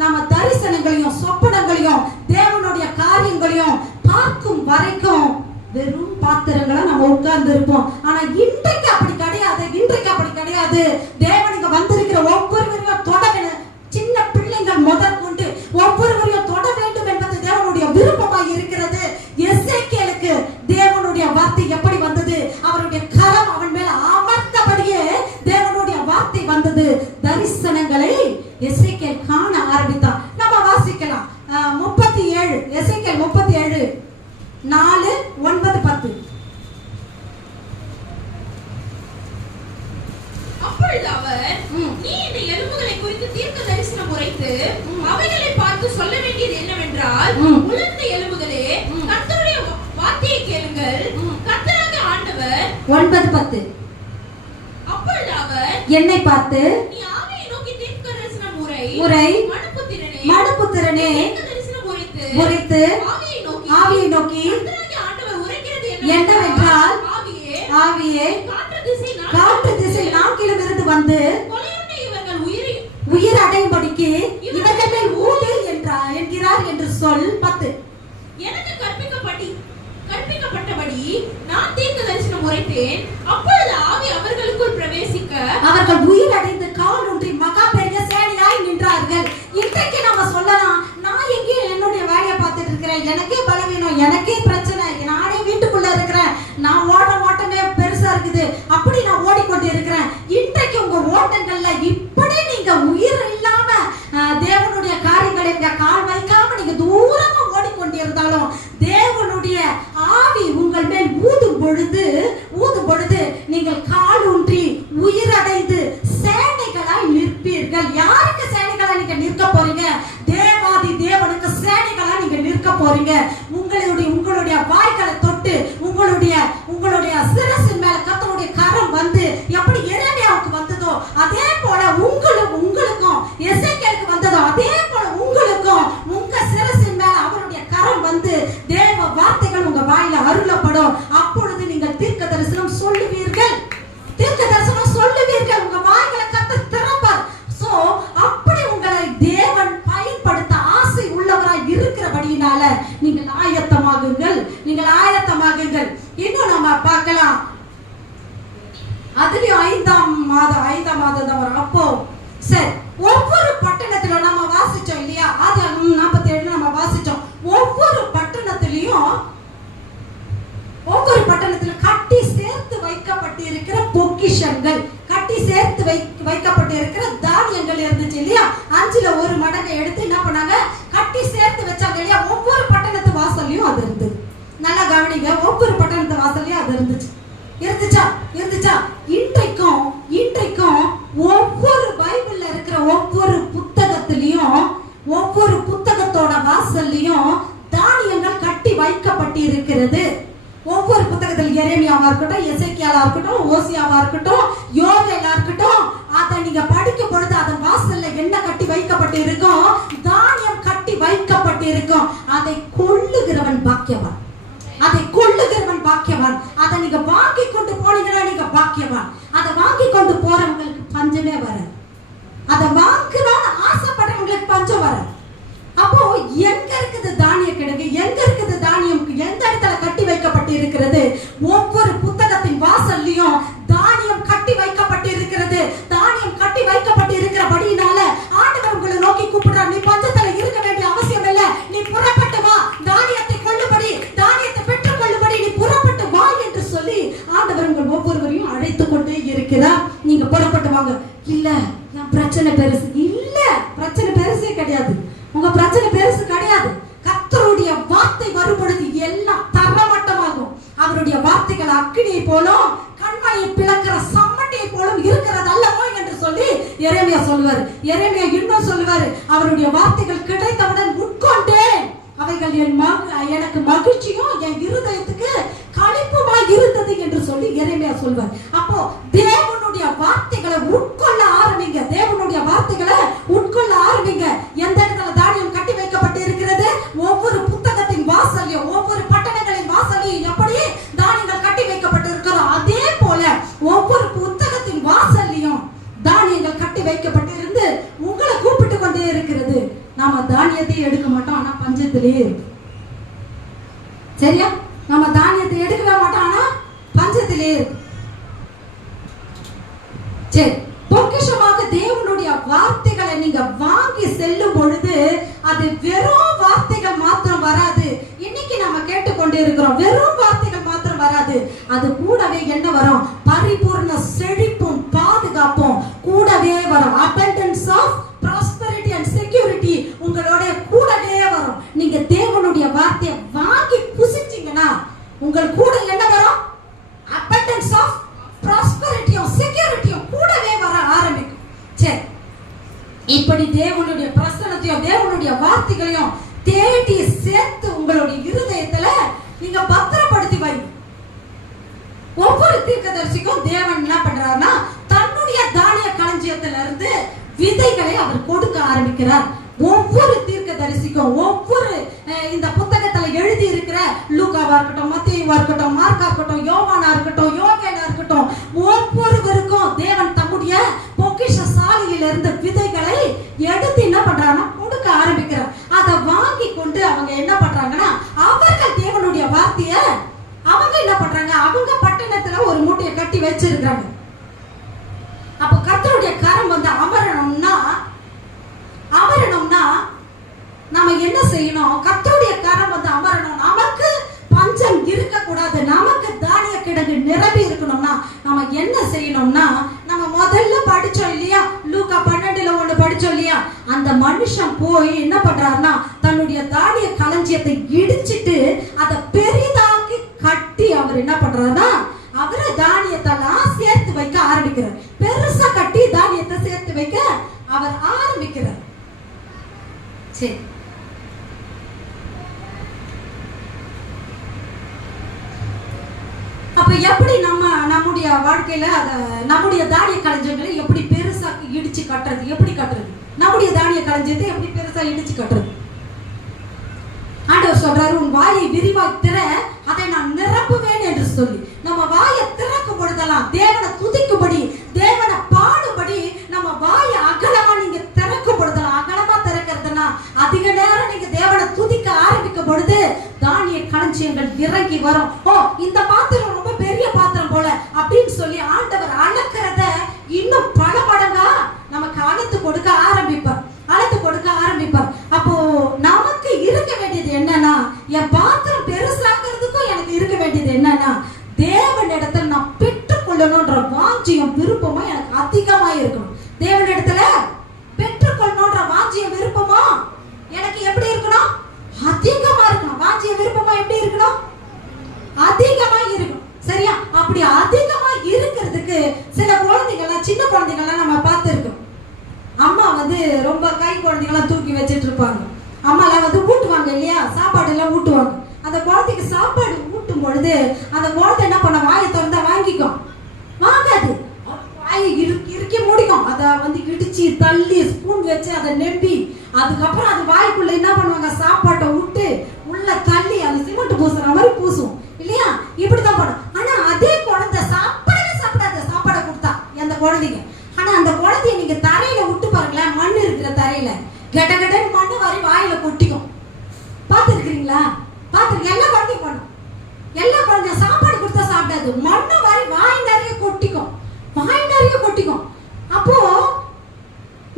நாம தரிசனங்களையும் சொப்பனங்களையும் தேவனுடைய காரியங்களையும் பார்க்கும் வரைக்கும் வெறும் பாத்திரங்களை நம்ம உட்கார்ந்து இருப்போம். ஆனா இன்றைக்கு அப்படி கிடையாது, இன்றைக்கு அப்படி கிடையாது. தேவன் இங்க வந்திருக்கிற ஒவ்வொருவரையும் தொட வேண்டும். சின்ன பிள்ளைகள் முதல் கொண்டு ஒவ்வொருவரையும் தொட வேண்டும் என்பது தேவனுடைய விருப்பமாய் இருக்கிறது. எசேக்கியேலுக்கு தேவனுடைய வார்த்தை எப்படி வந்தது? அவருடைய கரம் அவன் மேல அமர்ந்தபடியே தேவனுடைய வார்த்தை வந்தது. தரிசனங்களை எசேக்கியேல் காண ஆரம்பித்தான். நம்ம வாசிக்கலாம் 37 எசேக்கியேல் 37 4 9 10. என்னவென்றால், உலர்ந்த எலும்புகளே, கர்த்தருடைய வார்த்தையை கேளுங்கள். கர்த்தராகிய ஆண்டவர் 9:10 அப்பொழுது அவர் என்னை பார்த்து, நீ ஆவியை நோக்கி தீர்க்கதரிசனம் உரை, மனுபுத்திரனே, மனுபுத்திரனே, தீர்க்கதரிசனம் உரைத்து ஆவியை நோக்கி கர்த்தராகிய ஆண்டவர் உரைக்கிறது என்னவென்றால், ஆவியே காற்று திசை நாக்கிலும் இருந்து வந்து கொலையுண்ட இவர்கள் உயிர் அடையும்படிக்கு இவர்கள் மேல் ஊது என்கிறார் என்று சொல். 10 எனக்கு கற்பிக்கப்பட்டபடி நான் தீர்க்கதரிசனம் உரைத்தேன். அப்பொழுது ஆவி அவர்களுக்குள் பிரவேசிக்க அவர்கள் உயிர் அடைந்து கால் ஊன்றி மகா பெரிய சேனையாய் நின்றார்கள். இன்றைக்கு நம்ம சொல்லலாம், நான் எங்கே என்னுடைய வேலையை பார்த்துட்டு இருக்கிறேன், எனக்கே பலவீனம், எனக்கே பிரச்சனை, நானே வீட்டுக்குள்ள இருக்கிறேன், நான் ஓட்டமே பெருசா இருக்குது, அப்படி நான் ஓடிக்கொண்டு இருக்கிறேன். இன்றைக்கு உங்க ஓட்டங்கள்ல இப்படி நீங்க உயிர் இல்லாம தேவனுடைய காரியங்களை கால் வைக்காம நீங்க தூரமா ஓடிக்கொண்டிருந்தாலும் தேவனுடைய ஆவி உங்கள் மேல் ஊதும் பொழுது நீங்கள் கால் ஊன்றி உயிரடைந்து சேனைகளாய் நிற்பீர்கள். யாருக்கு சேனைகளா நீங்க நிற்க போறீங்க? தேவாதி தேவனுக்கு சேனைகளா நீங்க நிற்க போறீங்க. உங்களுடைய வாய்களை தொட்டு உங்களுடைய சிரசின் மேல கர்த்தருடைய கரம் வந்து எப்படி எரேமியாவுக்கு வந்ததோ அதே போல உங்களுக்கும் எசேக்கியேலுக்கு வந்ததோ அதே போல உங்களுக்கும் உங்க சிரசின் மேல அவருடைய கரம் வந்து தேவ வார்த்தைகள் உங்க வாயில அருளப்படும். அப்பொழுது நீங்கள் தீர்க்க தரிசனம் சொல்லுவீர்கள். உங்க வாய்களை கர்த்தர் திறப்பார். சோ அப்படி உங்களை தேவன் பயன்படுத்த ஆசை உள்ளவராய் இருக்கிறபடியினால நீங்கள் ஆயத்தமாகுங்கள். இன்னும் நம்ம பார்க்கலாம். அதுலயும் 5ஆம் மாதம் வரும். அப்போ சரி, ஒவ்வொரு பட்டணத்திலும் நம்ம வாசிச்சோம் இல்லையா? ஆதியாகமம் 47 நம்ம வாசிச்சோம். ஒவ்வொரு பட்டணத்திலும் கட்டி சேர்த்து வைக்கப்பட்டிருக்கிற பொக்கிஷங்கள், கட்டி சேர்த்து வைக்கப்பட்டிருக்கிற தானியங்கள் இருந்துச்சு இல்லையா? 5ல 1 மடங்கை எடுத்து என்ன பண்ணாங்க? கட்டி சேர்த்து வச்சாங்க இல்லையா? ஒவ்வொரு பட்டணத்து வாசல்லையும் அது இருந்தது. நல்லா கவனிங்க, ஒவ்வொரு பட்டணத்து வாசல்லையும் அது இருந்துச்சா? இன்றைக்கும் ஒவ்வொரு பைபிள்ல இருக்கிற ஒவ்வொரு புத்தகத்திலையும் ஒவ்வொரு புத்தகத்தோட வாசல்லையும் தானியங்கள் கட்டி வைக்கப்பட்டிருக்கிறது. ஒவ்வொரு புத்தகத்தில் எரேமியாவா இருக்கட்டும், எசேக்கியாவா இருக்கட்டும், ஓசியாவா இருக்கட்டும், யோவேலா இருக்கட்டும், அதை நீங்க படிக்கும் பொழுது அதன் வாசல்ல என்ன கட்டி வைக்கப்பட்டு இருக்கும்? தானியம் கட்டி வைக்கப்பட்டு இருக்கும். அதை கொள்ளுகிறவன் பாக்கியவான். அதை நீங்க வாங்கி கொண்டு போனீங்கன்னா நீங்க பாக்கியவான். அதை வாங்கி கொண்டு போறவங்களுக்கு பஞ்சமே வராது. அதை வாங்கணும்னு ஆசைப்படுறவங்களுக்கு பஞ்சம் வராது. அப்போ எங்க இருக்குது தானிய கிடங்கு? எங்க இருக்குது தானியம்? எந்த இடத்துல கட்டி வைக்கப்பட்டு இருக்கிறது? ஒவ்வொரு புத்தகத்தின் வாசல்லையும் தானியம் கட்டி வைக்கப்பட்டு இருக்கிறது. தானியம் கட்டி வைக்கப்பட்டு இருக்கிறபடியினால ஆண்டவர் உங்களை நோக்கி கூப்பிடுறார். நீ பஞ்சத்துல இருக்க வேண்டிய அவசியம் இல்லை. நீ புறப்பட்டு வா, தானியத்தை பெற்றுக் கொள்ளும்படி நீ புறப்பட்டு வா என்று சொல்லி ஆண்டவர் உங்கள் ஒவ்வொருவரையும் அழைத்து கொண்டே இருக்கிறார். நீங்க புறப்பட்டு வாங்க. இல்ல, என் பிரச்சனை பெருசு. இல்ல, பிரச்சனை பெருசே கிடையாது. உங்க பிரச்சனை பெருசு கிடையாது. கர்த்தருடைய வார்த்தை வரும்பொழுது எல்லாம் தரமட்டமாகும். அவருடைய வார்த்தைகள் அக்கினியை போலும் கண்மணியை பிளக்கிற சம்மட்டியை போலும் இருக்கிறது அல்லவோ என்று சொல்லி எரேமியா சொல்லுவாரு. எரேமியா இன்னும் சொல்லுவாரு, அவருடைய வார்த்தைகள் கிடைத்தவுடன் உட்கொண்டேன், அவைகள் எனக்கு மகிழ்ச்சியும் என் இருதயத்துக்கு களிப்புமாய் இருந்தது என்று சொல்லி எரேமியா சொல்வார். அப்போ தேவனுடைய வார்த்தைகளை உட்கொள்ள ஆரம்பிங்க. எந்த இடத்துல தானியம் கட்டி வைக்கப்பட்டு இருக்கிறது? ஒவ்வொரு புத்தகத்தின் வாசலையும் ஒவ்வொரு பட்டணங்களின் வாசலையும் எப்படி தானியங்கள் கட்டி வைக்கப்பட்டு இருக்கிறோம், அதே போல ஒவ்வொரு புத்தகத்தின் வாசல்லையும் தானியங்கள் கட்டி வைக்கப்பட்டு இருந்து உங்களை கூப்பிட்டு கொண்டே இருக்கிறது. நாம தானியத்தை எடுக்க மாட்டோம், ஆனா பஞ்சத்திலே இருக்கு. சரியா? நாம தானியத்தை எடுக்கவே மாட்டோம், ஆனா பஞ்சத்திலே இருக்கு. சரி, பொக்கிஷமாக தேவனுடைய வார்த்தைகளை நீங்க வாங்கி செல்லும் பொழுது அது வெறும் வார்த்தைகள் மாத்திரம் வராது. இன்னைக்கு நாம கேட்டுக்கொண்டே இருக்கிறோம், வெறும் வார்த்தைகள் மாத்திரம் வராது. அது கூடவே என்ன வரும்? பரிபூர்ண செழிப்பும் பாதுகாப்பும் கூடவே வரும். abundance of prosperity and security உங்களோட கூடவே வரும். நீங்க தேவனுடைய வார்த்தையை வாங்கி புசிச்சீங்கன்னா உங்கள் கூட என்ன வரும்? abundance of prosperity and security கூடவே வர ஆரம்பிக்கும். சரி, இப்படி தேவனுடைய பிரசன்னத்தையும் தேவனுடைய வார்த்தைகளையும் தேடி சேர்த்து உங்களுடைய இருதயத்துல நீங்க பத்திரப்படுத்தி வைங்க. ஒவ்வொரு தீர்க்கதரிசிக்கும் தேவன் என்ன பண்றாருன்னா தன்னுடைய தானிய களஞ்சியத்துல இருந்து விதைகளை அவர் கொடுக்க ஆரம்பிக்கிறார். ஒவ்வொரு தீர்க்கதரிசிக்கும் ஒவ்வொரு இந்த புத்தகத்துல எழுதி இருக்கிற லூக்காவா இருக்கட்டும், மத்தேயுவா இருக்கட்டும், மார்க்கா இருக்கட்டும், யோவானா இருக்கட்டும், யோவேலா இருக்கட்டும், ஒவ்வொருவருக்கும் தேவன் தம்முடைய பொக்கிஷ சாலையில இருந்து விதைகளை எடுத்து என்ன பண்றாங்கன்னா கொடுக்க ஆரம்பிக்கிறார். அதை வாங்கி கொண்டு அவங்க என்ன பண்றாங்கன்னா அவர்கள் தேவனுடைய வார்த்தைய அவங்க என்ன பண்றாங்க, அவங்க பட்டணத்துல ஒரு மூட்டையை கட்டி வச்சிருக்காங்க. அப்ப கர்த்தருடைய கரம் வந்து அமரணும்னா நம்ம என்ன செய்யணும்? கர்த்தருடைய கரம் வந்து அமரணும். நமக்கு பஞ்சம் இருக்க கூடாது, நமக்கு தானிய கிடங்கு நிரம்பி இருக்கணும்னா நம்ம என்ன செய்யணும்னா, நம்ம முதல்ல படிச்சோம் இல்லையா, லூக்கா 12:1 படிச்சோம் இல்லையா, அந்த மனுஷன் போய் என்ன பண்றாருன்னா தன்னுடைய தானிய களஞ்சியத்தை இடிச்சிட்டு அதை பெரிதாக்கி கட்டி அவர் என்ன பண்றாருன்னா அவரை தானியத்தெல்லாம் சேர்த்து வைக்க ஆரம்பிக்கிறார். பெருசா கட்டி தானியத்தை சேர்த்து வைக்க அவர் ஆரம்பிக்கிறார். சரி, அப்ப எப்படி நம்முடைய வாழ்க்கையில நம்முடைய தானிய களஞ்சியங்களை எப்படி பெருசா இடிச்சு கட்டுறது? எப்படி கட்டுறது? நம்முடைய தானிய களஞ்சியத்தை எப்படி பெருசா இடிச்சு கட்டுறது? ஆண்டவர் சொல்றாரு, உன் வாயை விரிவாய் திற, அதை நான் நிரப்புவேன் என்று சொல்லி நம்ம வாயை திறக்கும் பொழுதெல்லாம் தேவனை துதிக்கும்படி, தேவனை பாடும்படி நம்ம வாயை அகலமா நீங்க திறக்கும் பொழுதெல்லாம், அகலமா திறக்கிறதுனா அதிக நேரம் நீங்க தேவனை துதிக்க ஆரம்பிக்கும் பொழுது தானிய களஞ்சியங்கள் இறங்கி வரும். ஓ, இந்த பாத்திரம் ரொம்ப பெரிய பாத்திரம் போல அப்படின்னு சொல்லி ஆண்டவர் அளக்கிறத இன்னும் பல மடங்கா நமக்கு அழைத்து கொடுக்க ஆரம்பிப்பார். அப்போ நமக்கு இருக்க வேண்டியது என்னன்னா, என் பாத்திரம் பெருசாகிறதுக்கும் எனக்கு இருக்க வேண்டியது என்னன்னா, தேவனிடத்துல நான் பெற்றுக்கொள்ளணும்ன்ற வாஞ்சியம் விருப்பமும் எனக்கு அதிகமா இருக்கணும். தேவனிடத்துல பெற்றுக்கொள்ளணும்ன்ற வாஞ்சியம் விருப்பமும் எனக்கு எப்படி இருக்கணும்? அதிகமா இருக்கணும். வாஞ்சியம் விருப்பமும் எப்படி இருக்கணும்? அதிகமா இருக்கணும். சரியா? அப்படி அதிகமா இருக்கிறதுக்கு சில குழந்தைகள்லாம், சின்ன குழந்தைகள்லாம் நம்ம பார்த்துருக்கோம். அம்மா வந்து ரொம்ப கை குழந்தைங்களாம் தூக்கி வச்சுட்டு இருப்பாங்க. அம்மாலாம் வந்து ஊட்டுவாங்க இல்லையா, சாப்பாடு எல்லாம் ஊட்டுவாங்க. அந்த குழந்தைக்கு சாப்பாடு ஊட்டும் பொழுது அந்த குழந்தை என்ன பண்ண, வாயை திறந்தா வாங்கிக்கும், வாங்காது, வாயை இறுக்கி மூடிக்கும். அதை வந்து இடிச்சு தள்ளி ஸ்பூன் வச்சு அதை நெம்பி அதுக்கப்புறம் அது வாய்க்குள்ள என்ன பண்ணுவாங்க, சாப்பாட்டை விட்டு உள்ள தள்ளி அந்த சிமெண்ட் பூசுற மாதிரி பூசும் இல்லையா, இப்படிதான் பண்ணும். ஆனா அதே குழந்தை சாப்பிடவே சாப்பிடாத சாப்பாடை கொடுத்தா அந்த குழந்தைங்க. ஆனா அந்த குழந்தைய நீங்க தரையில விட்டு பாருங்களேன், மண் இருக்கிற தரையில கடகடன்னு மண்ணு வாரி வாயில கொட்டிக்கும். பாத்துருக்கீங்களா? பாத்துருக்க? எல்லா குழந்தையும் பண்ணும். எல்லா குழந்தையும் சாப்பாடு கொடுத்தா சாப்பிடாது, மண்ணு வாரி வாய் நிறைய கொட்டிக்கும், வாய் நிறைய கொட்டிக்கும். அப்போ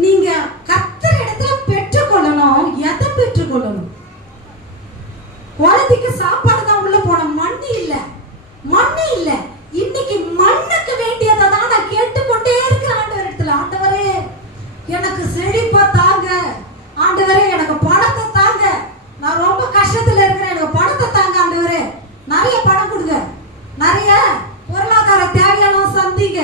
நீங்க கர்த்தர் இடத்துல பெற்றுக்கொள்ளணும். எதை பெற்றுக்கொள்ளணும்? குழந்தைக்கு சாப்பாடு தான் உள்ள போனோம், மண்ணு இல்ல, மண்ணு இல்ல. இன்னைக்கு மண்ணுக்கு வேண்டியதை தான் நான் கேட்டுக்கொண்டே இருக்கிறேன் ஆண்டவர் இடத்துல. ஆண்டவரே எனக்கு செழிப்பா தாங்க, ஆண்டவரே எனக்கு பணத்தை தாங்க, நான் ரொம்ப கஷ்டத்துல இருக்கிறேன், எனக்கு பணத்தை தாங்க ஆண்டவரே, நிறைய பணம் கொடுங்க, நிறைய பொருளாதார தேவையெல்லாம் சந்திங்க,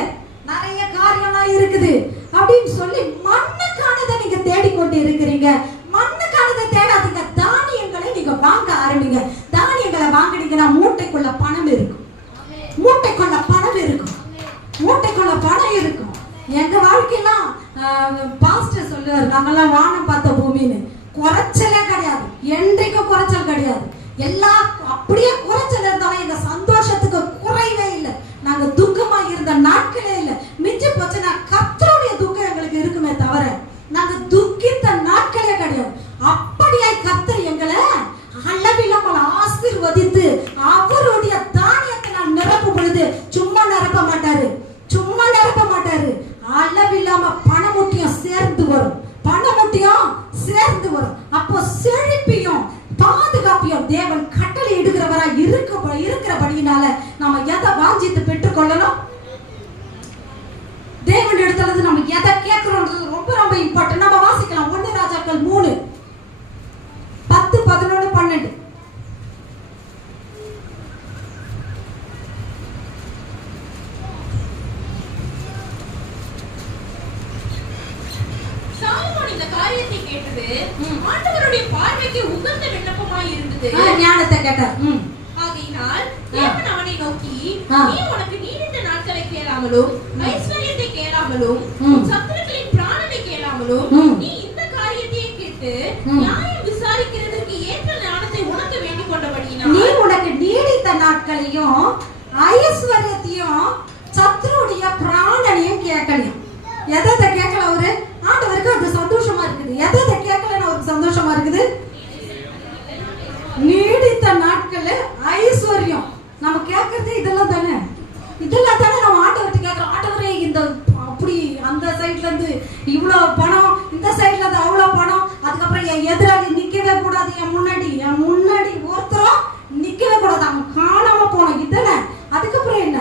நிறைய காரியம்லாம் இருக்குது அப்படின்னு சொல்லி மண்ணுக்கானதை நீங்க தேடிக்கொண்டு இருக்கிறீங்க. மண்ணுக்கானதை தேடாதீங்க, தானியங்களை நீங்க வாங்க ஆரம்பிங்க. தானியங்களை வாங்கினீங்கன்னா மூட்டைக்குள்ள பணம் இருக்கும், மூட்டைக்குள்ள பணம் இருக்கும், மூட்டைக்குள்ள பணம் இருக்கும். எங்க வாழ்க்கையெல்லாம் பாஸ்டர் சொல்லுவார், நாங்கெல்லாம் வானம் பார்த்த பூமின்னு. குறைச்சலே கிடையாது, என்றைக்கும் குறைச்சல் கிடையாது. எல்லாம் அப்படியே குறைச்சல் இருந்தாலும் எங்க சந்தோஷத்துக்கு குறைவே இல்லை. நாங்க துக்கமா இருந்த நாட்களே இல்லை. மிஞ்சி போச்சுன்னா கர்த்தருடைய துக்கம் எங்களுக்கு இருக்குமே தவிர நாங்க துக்கித்த நாட்களே கிடையாது. அப்படியாய் கர்த்தர் எங்களை அளவில்லாமல் ஆசீர்வதித்து அவருடைய தானியத்தை நான் நிரப்பும் பொழுது சும்மா நிரப்ப மாட்டாரு, சும்மா நிரப்ப மாட்டாரு. அளவில்லாம பணமுட்டியும் சேர்ந்து வரும், பணமுட்டியும் சேர்ந்து வரும். அப்போ செழிப்பையும் பாதுகாப்பையும் தேவன் கட்டளை இடுகிறவரா இருக்கிறபடியினால நம்ம எதை வாஞ்சித்து பெற்றுக்கொள்ளணும்? தேவன் இடத்துல நம்ம எதை கேட்கிறோம்ன்றது ரொம்ப ரொம்ப இம்பார்ட்டன்ட். நம்ம வாசிக்கலாம் 1 ராஜாக்கள் 3 10 11 12. சாலமோன் இந்த காரியத்தை கேட்டது ஆண்டவருடைய பார்வைக்கு உகந்த விண்ணப்பமாய் இருந்து ஞானத்தை கேட்டார். ஆகையினால் தேவன் அவனை நோக்கி, ஆ. நீ உனக்கு நீடித்த நாட்களை கேளாமலும் ஐஸ்வர்யத்தை கேளாமலும் சத்துருக்களின் பிராணனை கேளாமலும் நீ இந்த காரியத்தையே கேட்டு நியாயம் விசாரிக்கிறதற்கு ஏற்ற ஞானத்தை உனக்கு வேண்டிக் கொண்டபடியினால் நீ உனக்கு நீடித்த நாட்களையும் ஐஸ்வர்யத்தையும் சத்துருடைய பிராணனையும் கேட்கலையும். எதை கேட்கல அவரு? ஆண்டவருக்கு அது சந்தோஷமா இருக்குது. எதை கேட்கலன்னு அவருக்கு சந்தோஷமா இருக்குது? நீடித்த நாட்கள், ஐஸ்வர்யம். நம்ம கேட்கறது இதெல்லாம் தானே. இதெல்லாம் தானே நம்ம ஆண்டவர்கிட்ட கேட்கிறோம். ஆண்டவரே, இந்த அப்படி அந்த சைட்ல இருந்து இவ்வளவு பணம், இந்த சைட்ல இருந்து அவ்வளவு பணம், அதுக்கப்புறம் என் எதிராளி நிக்கவே கூடாது, என் முன்னாடி ஒருத்தரும் நிக்கவே கூடாது, அவன் காணாம போனோம் இதானே. அதுக்கப்புறம் என்ன?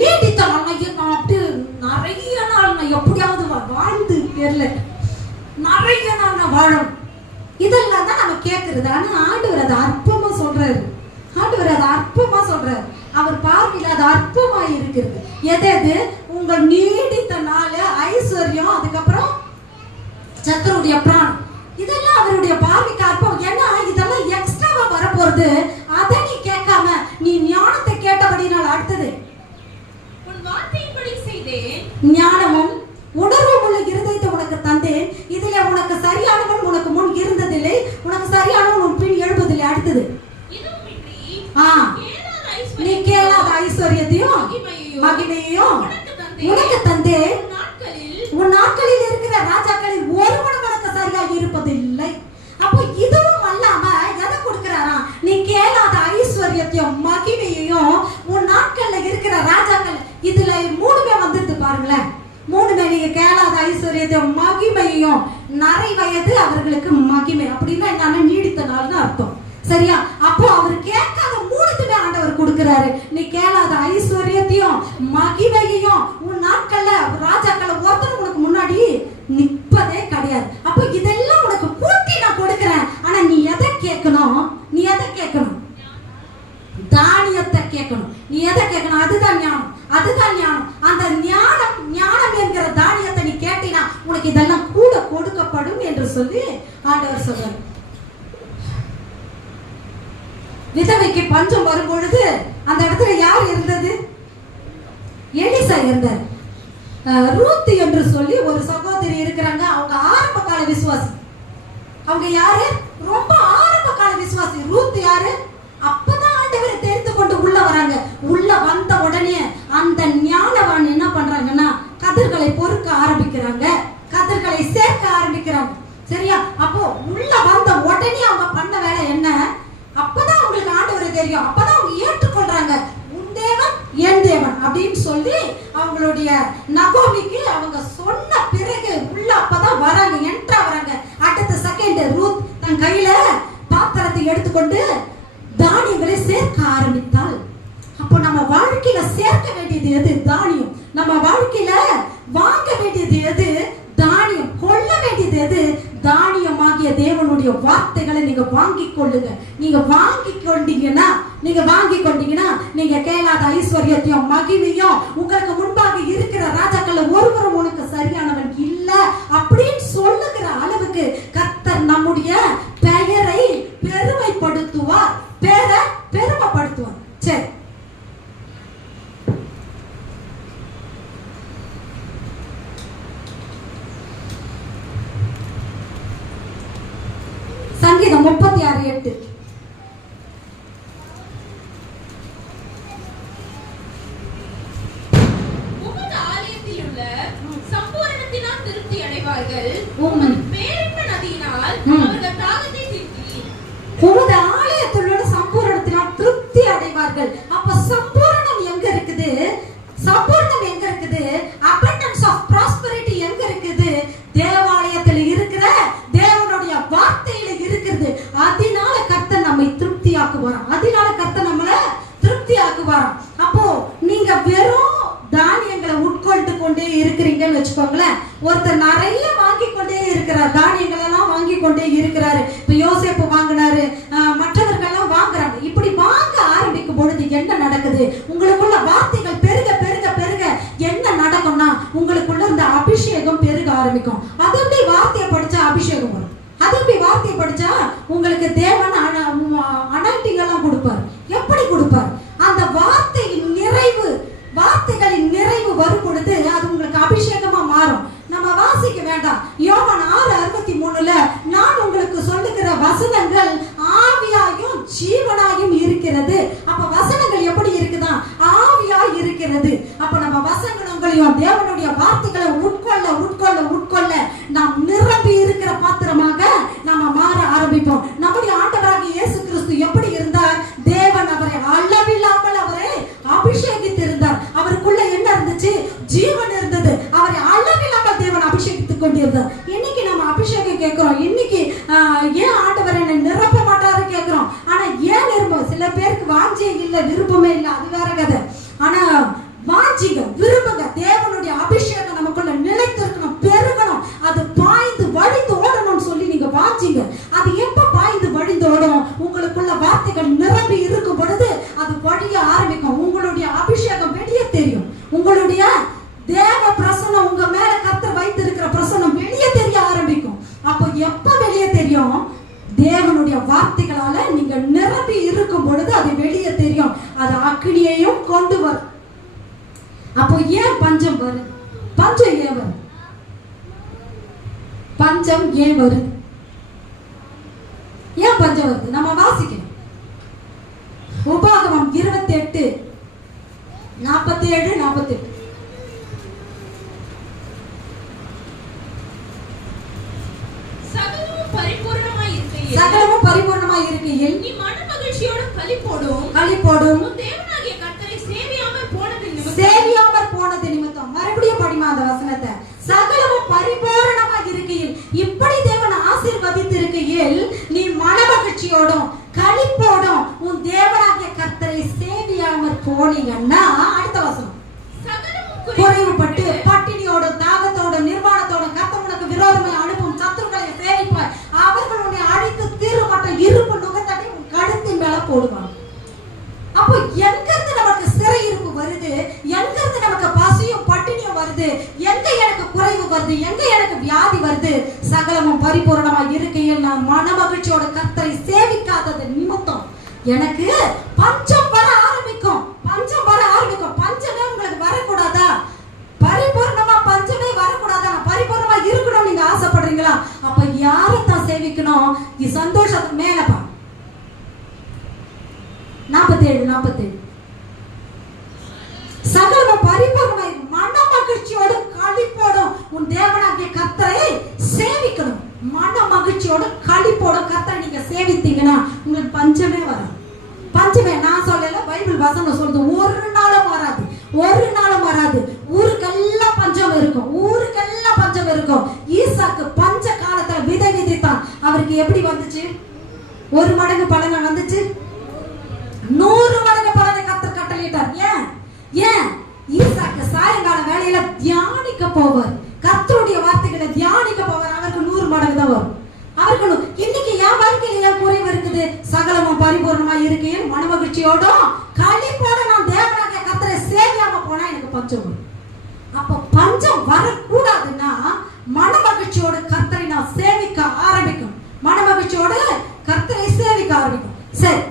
நீடித்த நாள் நான் அப்படி நிறைய நாள் நான் எப்படியாவது வாழ்ந்து தெரியல, நிறைய நாள் நான் வாழும். இதெல்லாம் தான் நம்ம கேட்கறது. ஆனா ஆண்டவர் அதை அற்பமா சொல்றாரு. ஆண்டவர் அதை அற்பமா சொல்றாரு. அவர் பார்வையில் அது அற்பமா இருக்கிறது. எது? உங்க நீடித்த நாள், ஐஸ்வர்யம், அதுக்கப்புறம் சத்துருடைய பிராணம், இதெல்லாம் அவருடைய பார்வைக்கு அற்பம். ஏன்னா இதெல்லாம் எக்ஸ்ட்ராவா வரப்போறது. அதை நீ கேட்காம நீ ஞானத்தை கேட்டபடினால் அடுத்தது, உன் வார்த்தையின்படி செய்தேன், ஞானமும் உணர்வும் உள்ள இருதயத்தை உனக்கு தந்தேன், இதிலே உனக்கு சரியானவன் உனக்கு முன் இருந்ததில்லை, உனக்கு சரியானவன் உன் பின் எழுப்பதில்லை. அடுத்தது, நீ கேளாத ஐஸ்வர்யத்தையும் மகிமையையும் உனக்கு தந்தேன், உன் நாட்களில் இருக்கிற ராஜாக்களில் ஒருவனும் உனக்கு சரியாக இருப்பதில்லை. அப்போ இதுவும் அல்லாம எதை கொடுக்கிறாரா? நீ கேளாத ஐஸ்வர்யத்தையும் மகிமையையும் உன் நாட்கள்ல இருக்கிற ராஜாக்கள். இதுல மூணுமே வந்துட்டு பாருங்களேன். மூணுமே, நீங்க கேளாத ஐஸ்வர்யத்தையும் மகிமையையும், நரை வயது அவர்களுக்கு மகிமை அப்படின்னா என்னன்னா நீடித்த நாள்னு அர்த்தம். சரியா? அப்போ அவர் கேட்காத மூணுத்துமே ஆண்டவர் கொடுக்கிறாரு. நீ கேளாத ஐஸ்வர்யத்தையும் மகிமையையும் உன் நாட்கள்ல ராஜாக்களை ஒருத்தர் உனக்கு முன்னாடி நிற்பதே கிடையாது. அப்போ இதெல்லாம் உனக்கு கூட்டி நான் கொடுக்கிறேன். ஆனா நீ எதை கேட்கணும்? நீ எதை கேட்கணும்? தானியத்தை கேட்கணும். நீ எதை கேட்கணும்? அதுதான் ஞானம், அதுதான் ஞானம். அந்த ஞானம் என்கிற தானியத்தை நீ கேட்டினா உனக்கு இதெல்லாம் கூட கொடுக்கப்படும் என்று சொல்லி ஆண்டவர் சொல்றாரு. விதவைக்கு பஞ்சம் வரும் பொழுது அந்த இடத்துல யார் இருந்தது? எலிசா இருந்தார். ரூத் என்று சொல்லி ஒரு சகோதரி இருக்கிறாங்க. அவங்க ஆரம்ப கால விசுவாசி. அவங்க யாரு? ரொம்ப ஆரம்ப கால விசுவாசி. ரூத் யாரு? அப்பதான் ஆண்டவரை தெரிந்து கொண்டு உள்ள வராங்க. உள்ள வந்த உடனே அந்த ஞானவான் என்ன பண்றாங்கன்னா கதிர்களை பொறுக்க ஆரம்பிக்கிறாங்க, கதிர்களை சேர்க்க ஆரம்பிக்கிறாங்க. சரியா? அப்போ உள்ள வந்த உடனே அவங்க பண்ண வேலை என்ன? அப்பதான் அவங்களுக்கு ஆண்டவரை தெரியும். அப்பதான் அவங்க ஏற்றுக்கொள்றாங்க. உன் தேவன் என் தேவன் அப்படின்னு சொல்லி அவங்களுடைய நகோமிக்கு அவங்க சொன்ன பிறகு உள்ள அப்பதான் வராங்க, என்ட்ரா வராங்க. அடுத்த செகண்ட் ரூத் தன் கையில பாத்திரத்தை எடுத்துக்கொண்டு தானியங்களை சேர்க்க ஆரம்பித்தாள். அப்போ நம்ம வாழ்க்கையில சேர்க்க வேண்டியது எது? தானியம். நம்ம வாழ்க்கையில வாங்க வேண்டியது எது? தானியம். கொள்ள வேண்டியது எது? தானியமாகிய தேவனுடைய வார்த்தைகளை நீங்க வாங்கிக் கொள்ளுங்க. நீங்க வாங்கிக் கொண்டீங்கன்னா நீங்க கேளாத ஐஸ்வர்யத்தையும் மகிமையும், உங்களுக்கு முன்பாக இருக்கிற ராஜாக்கள் ஒருவரும் உனக்கு சரியானவன் இல்ல அப்படின்னு சொல்லுகிற அளவுக்கு கர்த்தர் நம்முடைய பெயரை பெருமைப்படுத்துவார், பெருமைப்படுத்துவார். சரி, சங்கீதம் 36:8. உமது ஆலயத்தில் உள்ள சம்பூரணத்தினால் திருப்தி அடைவார்கள், உமது பேரின்ப நதியினால் அவர்கள் தாகத்தை தீர்க்கிறீர். உமது ஆலயத்தில் உள்ள சம்பூரணத்தினால் திருப்தி அடைவார்கள். அப்ப சம்பூரணம் எங்க இருக்குது? சம்பூரணம் எங்க இருக்குது? abundance of prosperity எங்க இருக்குது? தேவாலயத்தில் இருக்கிற தேவனுடைய வார்த்தையில இருக்கிறது. அதனால கர்த்தர் நம்மை திருப்தியாக்குவாராம். அதனால கர்த்தர் நம்மளை திருப்தியாக்குவாராம். அப்போ நீங்க வெறும் தானியங்களை உட்கொண்டு கொண்டே இருக்கிறீங்கன்னு வச்சுக்கோங்களேன். ஒருத்தர் நிறைய வாங்கி கொண்டே இருக்கிறார், தானியங்கள் எல்லாம் வாங்கி கொண்டே இருக்கிறாரு. இப்ப யோசேப்பு வாங்கினாரு, மற்றவர்கள் எல்லாம் வாங்குறாங்க. இப்படி வாங்க ஆரம்பிக்கும் பொழுது என்ன நடக்குது? உங்களுக்குள்ள வார்த்தைகள் பெருக பெருக பெருக என்ன நடக்கும்னா உங்களுக்குள்ள இந்த அபிஷேகம் பெருக ஆரம்பிக்கும். அது எப்படி வார்த்தையை படிச்சா அபிஷேகம் வரும்? அது எப்படி வார்த்தையை படிச்சா உங்களுக்கு தேவன் ஜீவனாயும் இருக்கிறது. அப்ப வசனங்கள் எப்படி இருக்குதா? ஆவியா இருக்கிறது. அப்ப நம்ம வசனங்களையும் தேவனுடைய வார்த்தைகளை உட்கொள்ள உட்கொள்ள உட்கொள்ள நாம் நிரம்பி இருக்கிற பாத்திரமாக நம்ம மாற ஆரம்பிப்போம். நம்முடைய ஆண்டவராகிய இயேசு கிறிஸ்து எப்படி இருந்தார்? தேவன் அவரை அளவில்லாமல் அவரை அபிஷேகித்திருந்தார். அவருக்குள்ள என்ன இருந்துச்சு? ஜீவன் இருந்தது. அவரை அளவில்லாமல் தேவன் அபிஷேகித்துக் கொண்டிருந்தார். இன்னைக்கு நம்ம அபிஷேகம் கேட்கிறோம். இன்னைக்கு ஏன் ஆண்டவர் என்னை நிரப்ப மாட்டாரு கேட்கிறோம். ஆனா ஏன் நிரம்பும்? சில பேருக்கு வாஞ்சியே இல்லை, விருப்பமே இல்லை, அது வேற கதை. ஆனா வாஞ்சிங்க, விரும்புங்க. தேவனுடைய அபிஷேகம் நமக்குள்ள நிலைத்திருக்கணும், பெருகணும், அது பாய்ந்து வழிந்து ஓடணும்னு சொல்லி நீங்க வாஞ்சிங்க. அது எப்ப பாய்ந்து வழிந்து ஓடும்? உங்களுக்குள்ள வார்த்தைகள் நிரம்பி இருக்கும் பொழுது அது வழிய ஆரம்பிக்கும். உங்களுடைய அபிஷேகம் வெளியே தெரியும். உங்களுடைய தேவ பிரசன்னம், உங்க மேல கர்த்தர் வைத்திருக்கிற பிரசன்னம் வெளியே தெரிய ஆரம்பிக்கும். அப்போ எப்ப வெளியே தெரியும்? தேவனுடைய வார்த்தைகளால நீங்க நிரம்பி இருக்கும் பொழுது அது வெளியே தெரியும். அது அக்கினியையும் கொண்டு வரும். அப்போ ஏன் பஞ்சம் வருது? பஞ்சம் ஏன் வருது? பஞ்சம் ஏன் வருது? ஏன் பஞ்சம் வருது? நம்ம வாசிக்கணும். உபாகமம் 28:47-48. சகலமும் பரிபூர்ணமாய் இருக்கையில் நீ மன மகிழ்ச்சியோடு களிப்போடும் தேவனாகிய கர்த்தரை சேவியாமற் போனது நிமித்தம். மறுபடியும் படிமா அந்த வசனத்தை. சகலமும் பரிபூரணமாக இருக்கையில், இப்படி தேவன் ஆசீர்வதித்திருக்கையில் நீ மன மகிழ்ச்சியோடும் களிப்போடும் உன் தேவனாகிய கர்த்தரை சேவியாமற் போனீங்கன்னா, அடுத்த வசனம், குறைவுபட்டு பட்டினியோட தாகத்தோட நிர்வாணத்தோட கர்த்தர் உனக்கு விரோதமாய் அனுப்பும் சத்துருக்களை சேவிப்பாய். அவர்கள் உன்னை அழித்து தீர்மட்ட இருப்பு நுகத்தடி உன் கழுத்தின் மேல போடுவாங்க. அப்போ எங்கிருந்து நமக்கு சிறை இருப்பு வருது? எங்கிருந்து நமக்கு பசியும் பட்டினியும் வருது? எங்க எனக்கு குறைவு வருது? எங்க எனக்கு வியாதி வருது? சகலமும் பரிபூரணமாக இருக்கையில் நான் மன மகிழ்ச்சியோட கர்த்தரை சேவிக்காதது நிமித்தம் எனக்கு பஞ்சம் வர ஆரம்பிக்கும். பஞ்சம் வர ஆரம்பிக்கும். பஞ்சமே உங்களுக்கு வரக்கூடாதா? பரிபூர்ணமா பஞ்சமே வரக்கூடாதா? பரிபூர்ணமா இருக்கணும் நீங்க ஆசைப்படுறீங்களா? அப்ப யாரைத்தான் சேவிக்கணும்? சந்தோஷத்துக்கு மேலப்பா 47 சகலமும் பரிபூர்ணமாய் மன மகிழ்ச்சியோடு களிப்போடும் உன் தேவனாகிய கர்த்தரை சேவிக்கணும். மன மகிழ்ச்சியோடு களிப்போடும் கர்த்தரை நீங்க சேவித்தீங்கன்னா உங்களுக்கு பஞ்சமே வராது. பஞ்சமே நான் சொல்லல, பைபிள் வசனம் சொல்லுது. ஒரு நாளும் வராது, ஒரு நாளும் வராது. ஊருக்கெல்லாம் பஞ்சம் இருக்கும், ஊருக்கெல்லாம் பஞ்சம் இருக்கும். ஈசாக்கு பஞ்ச காலத்துல விதை விதைத்தான். அவருக்கு எப்படி வந்துச்சு? 1 மடங்கு பலனை வந்துச்சு. 100 மடங்கு பலனை கர்த்தர் கட்டளையிட்டார். ஏன்? ஈசாக்கு சாயங்கால வேளையில தியானிக்க போவார், கர்த்தருடைய வார்த்தைகளை தியானிக்க போவார். அவருக்கு 100 மடங்கு தான் வரும். அவர்களும் இன்னைக்கு என் வாழ்க்கையில ஏன் குறைவு இருக்குது? சகலமும் பரிபூர்ணமா இருக்கையில் மன மகிழ்ச்சியோடும் களிப்போட நான் தேவனாகிய கர்த்தரை சேவியாம போனா எனக்கு பஞ்சம் வரும். அப்ப பஞ்சம் வரக்கூடாதுன்னா மன மகிழ்ச்சியோடு கர்த்தரை நான் சேவிக்க ஆரம்பிக்கும். மன மகிழ்ச்சியோடு கர்த்தரை சேவிக்க ஆரம்பிக்கும். சரி,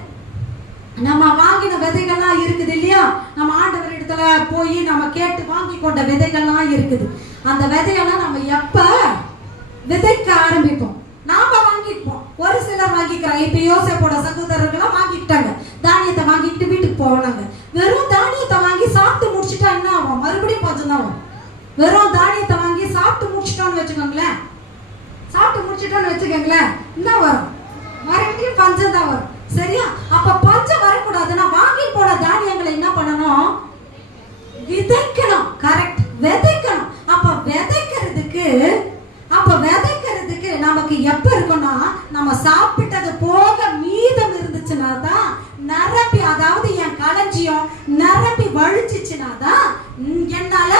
நம்ம வாங்கின விதைகள்லாம் இருக்குது இல்லையா? நம்ம ஆண்டவர் இடத்துல போய் நம்ம கேட்டு வாங்கி கொண்ட விதைகள்லாம் இருக்குது. அந்த விதையெல்லாம் நம்ம எப்ப விதைக்க ஆரம்பிப்போம்? நாம வாங்கிப்போம். ஒரு சிலர் வாங்கிக்கிறாங்க. இப்ப யோசேப்போட சகோதரர்கள்லாம் வாங்கிட்டாங்க. தானியத்தை வாங்கிட்டு வீட்டுக்கு போனாங்க. வெறும் தானியத்தை வாங்கி சாப்பிட்டு முடிச்சுட்டா என்ன ஆகும்? மறுபடியும் பஞ்சம் தான் வரும். வெறும் தானியத்தை வாங்கி சாப்பிட்டு முடிச்சுட்டோம்னு வச்சுக்கோங்களேன், என்ன வரும்? மறுபடியும் பஞ்சம் தான் வரும். சரியா? அப்ப பஞ்சம் வரக்கூடாதுன்னா வாங்கி போன தானியங்களை என்ன பண்ணணும்? விதைக்கணும். கரெக்ட், விதைக்கணும். அப்ப விதைக்கிறதுக்கு நமக்கு எப்ப இருக்கும்னா, நம்ம சாப்பிட்டது போக மீதம் இருந்துச்சுன்னா தான் நிரப்பி, அதாவது என் களஞ்சியம் நிரப்பி வழிச்சுச்சுன்னா தான் என்னால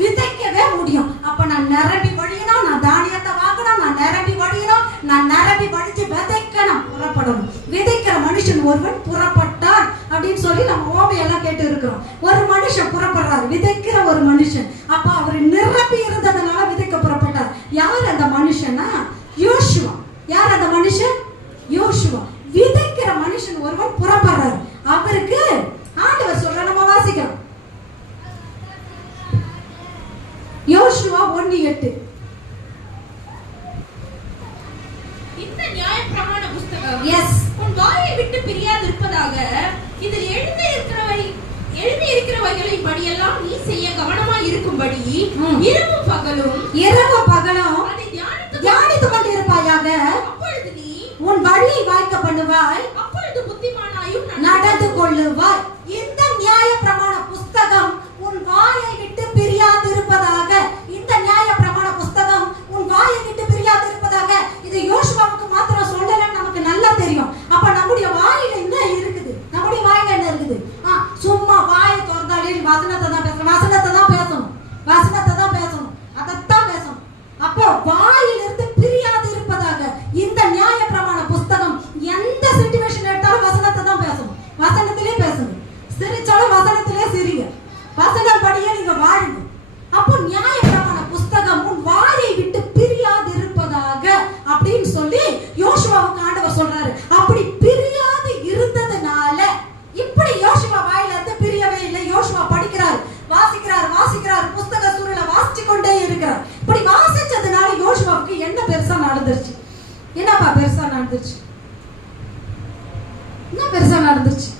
விதைக்கவே முடியும். அப்ப நான் நிரப்பி வழியணும், நான் தானியத்தை வாங்கணும், நான் நிரப்பி வழியணும், நான் நிரப்பி வழிச்சு விதைக்கணும், புறப்படணும். விதைக்கிற மனுஷன் ஒருவன் புறப்பட்டான் அப்படின்னு சொல்லி நம்ம ஓமையெல்லாம் கேட்டு இருக்கிறோம். ஒரு மனுஷன் புறப்படுறாரு, விதைக்கிற ஒரு மனுஷன். அப்ப அவர் நிரப்பி இருந்ததுனால விதைக்க புறப்பட்டார். யார் அந்த மனுஷனா? யோசுவா. யார் அந்த மனுஷன்? யோசுவா. விதைக்கிற மனுஷன் ஒருவன் புறப்படுறாரு. அவருக்கு ஆண்டவர் சொல்ற, நம்ம வாசிக்கலாம். யோசுவா 1:8. இந்த நியாயப்பிரமாண புத்தகம் எஸ் உன் வாயை விட்டு பிரியா நீ செய்ய கவனமாய் இருக்கும்படி இரவும் பகலும் அதை தியானித்துக் கொண்டிருப்பாயாக. அப்பொழுது நீ உன் வழியை வாய்க்க பண்ணுவாய், அப்பொழுது புத்திமானாயும் நடந்து கொள்ளுவாய். இந்த நியாய பிரமாண புஸ்தகம் உன் வாயை விட்டு பிரியாதிருப்பதாக. இந்த நியாய பிரமாண புஸ்தகம் உன் வாயை விட்டு பிரியாதிருப்பதாக. இது யோசுவாவுக்கு மாத்திரம் சொல்லலன்னு நமக்கு நல்லா தெரியும். அப்ப நம்முடைய வாயில என்ன இருக்குது? நம்முடைய வாயில என்ன இருக்குது? சும்மா வாயை திறந்தாலே வசனத்தை தான் பேசணும், வசனத்தை தான் பேசணும், வசனத்தை தான் பேசணும், அதைத்தான் பேசணும். அப்போ வாயிலிருந்து பிரியாது இருப்பதாக. இந்த நியாய பிரமாண புஸ்தகம் எந்த சிச்சுவேஷன் எடுத்தாலும் வசனத்தை தான் பேசணும், வசனத்திலே பேசணும். சிரிச்சாலும் வசனத்திலே சிரிங்க, வசனம் படியே நீங்க வாழுங்க. அப்போ நியாய பிரமாண புஸ்தகம் உன் வாயை விட்டு பிரியாது இருப்பதாக அப்படின்னு சொல்லி யோசுவாவுக்கு ஆண்டவர் சொல்றாரு. அப்படி பிரியாது இருந்ததுனால இப்படி யோசுவா வாயில இருந்து பிரியவே இல்லை. யோசுவா படிக்கிறார், வாசிக்கிறார், புஸ்தக சூழல வாசிச்சு கொண்டே இருக்கிறார். இப்படி வாசிச்சதுனால யோசுவாவுக்கு என்ன பெருசா நடந்துருச்சு? என்னப்பா பெருசா நடந்துருச்சு? என்ன பெருசா நடந்துருச்சு?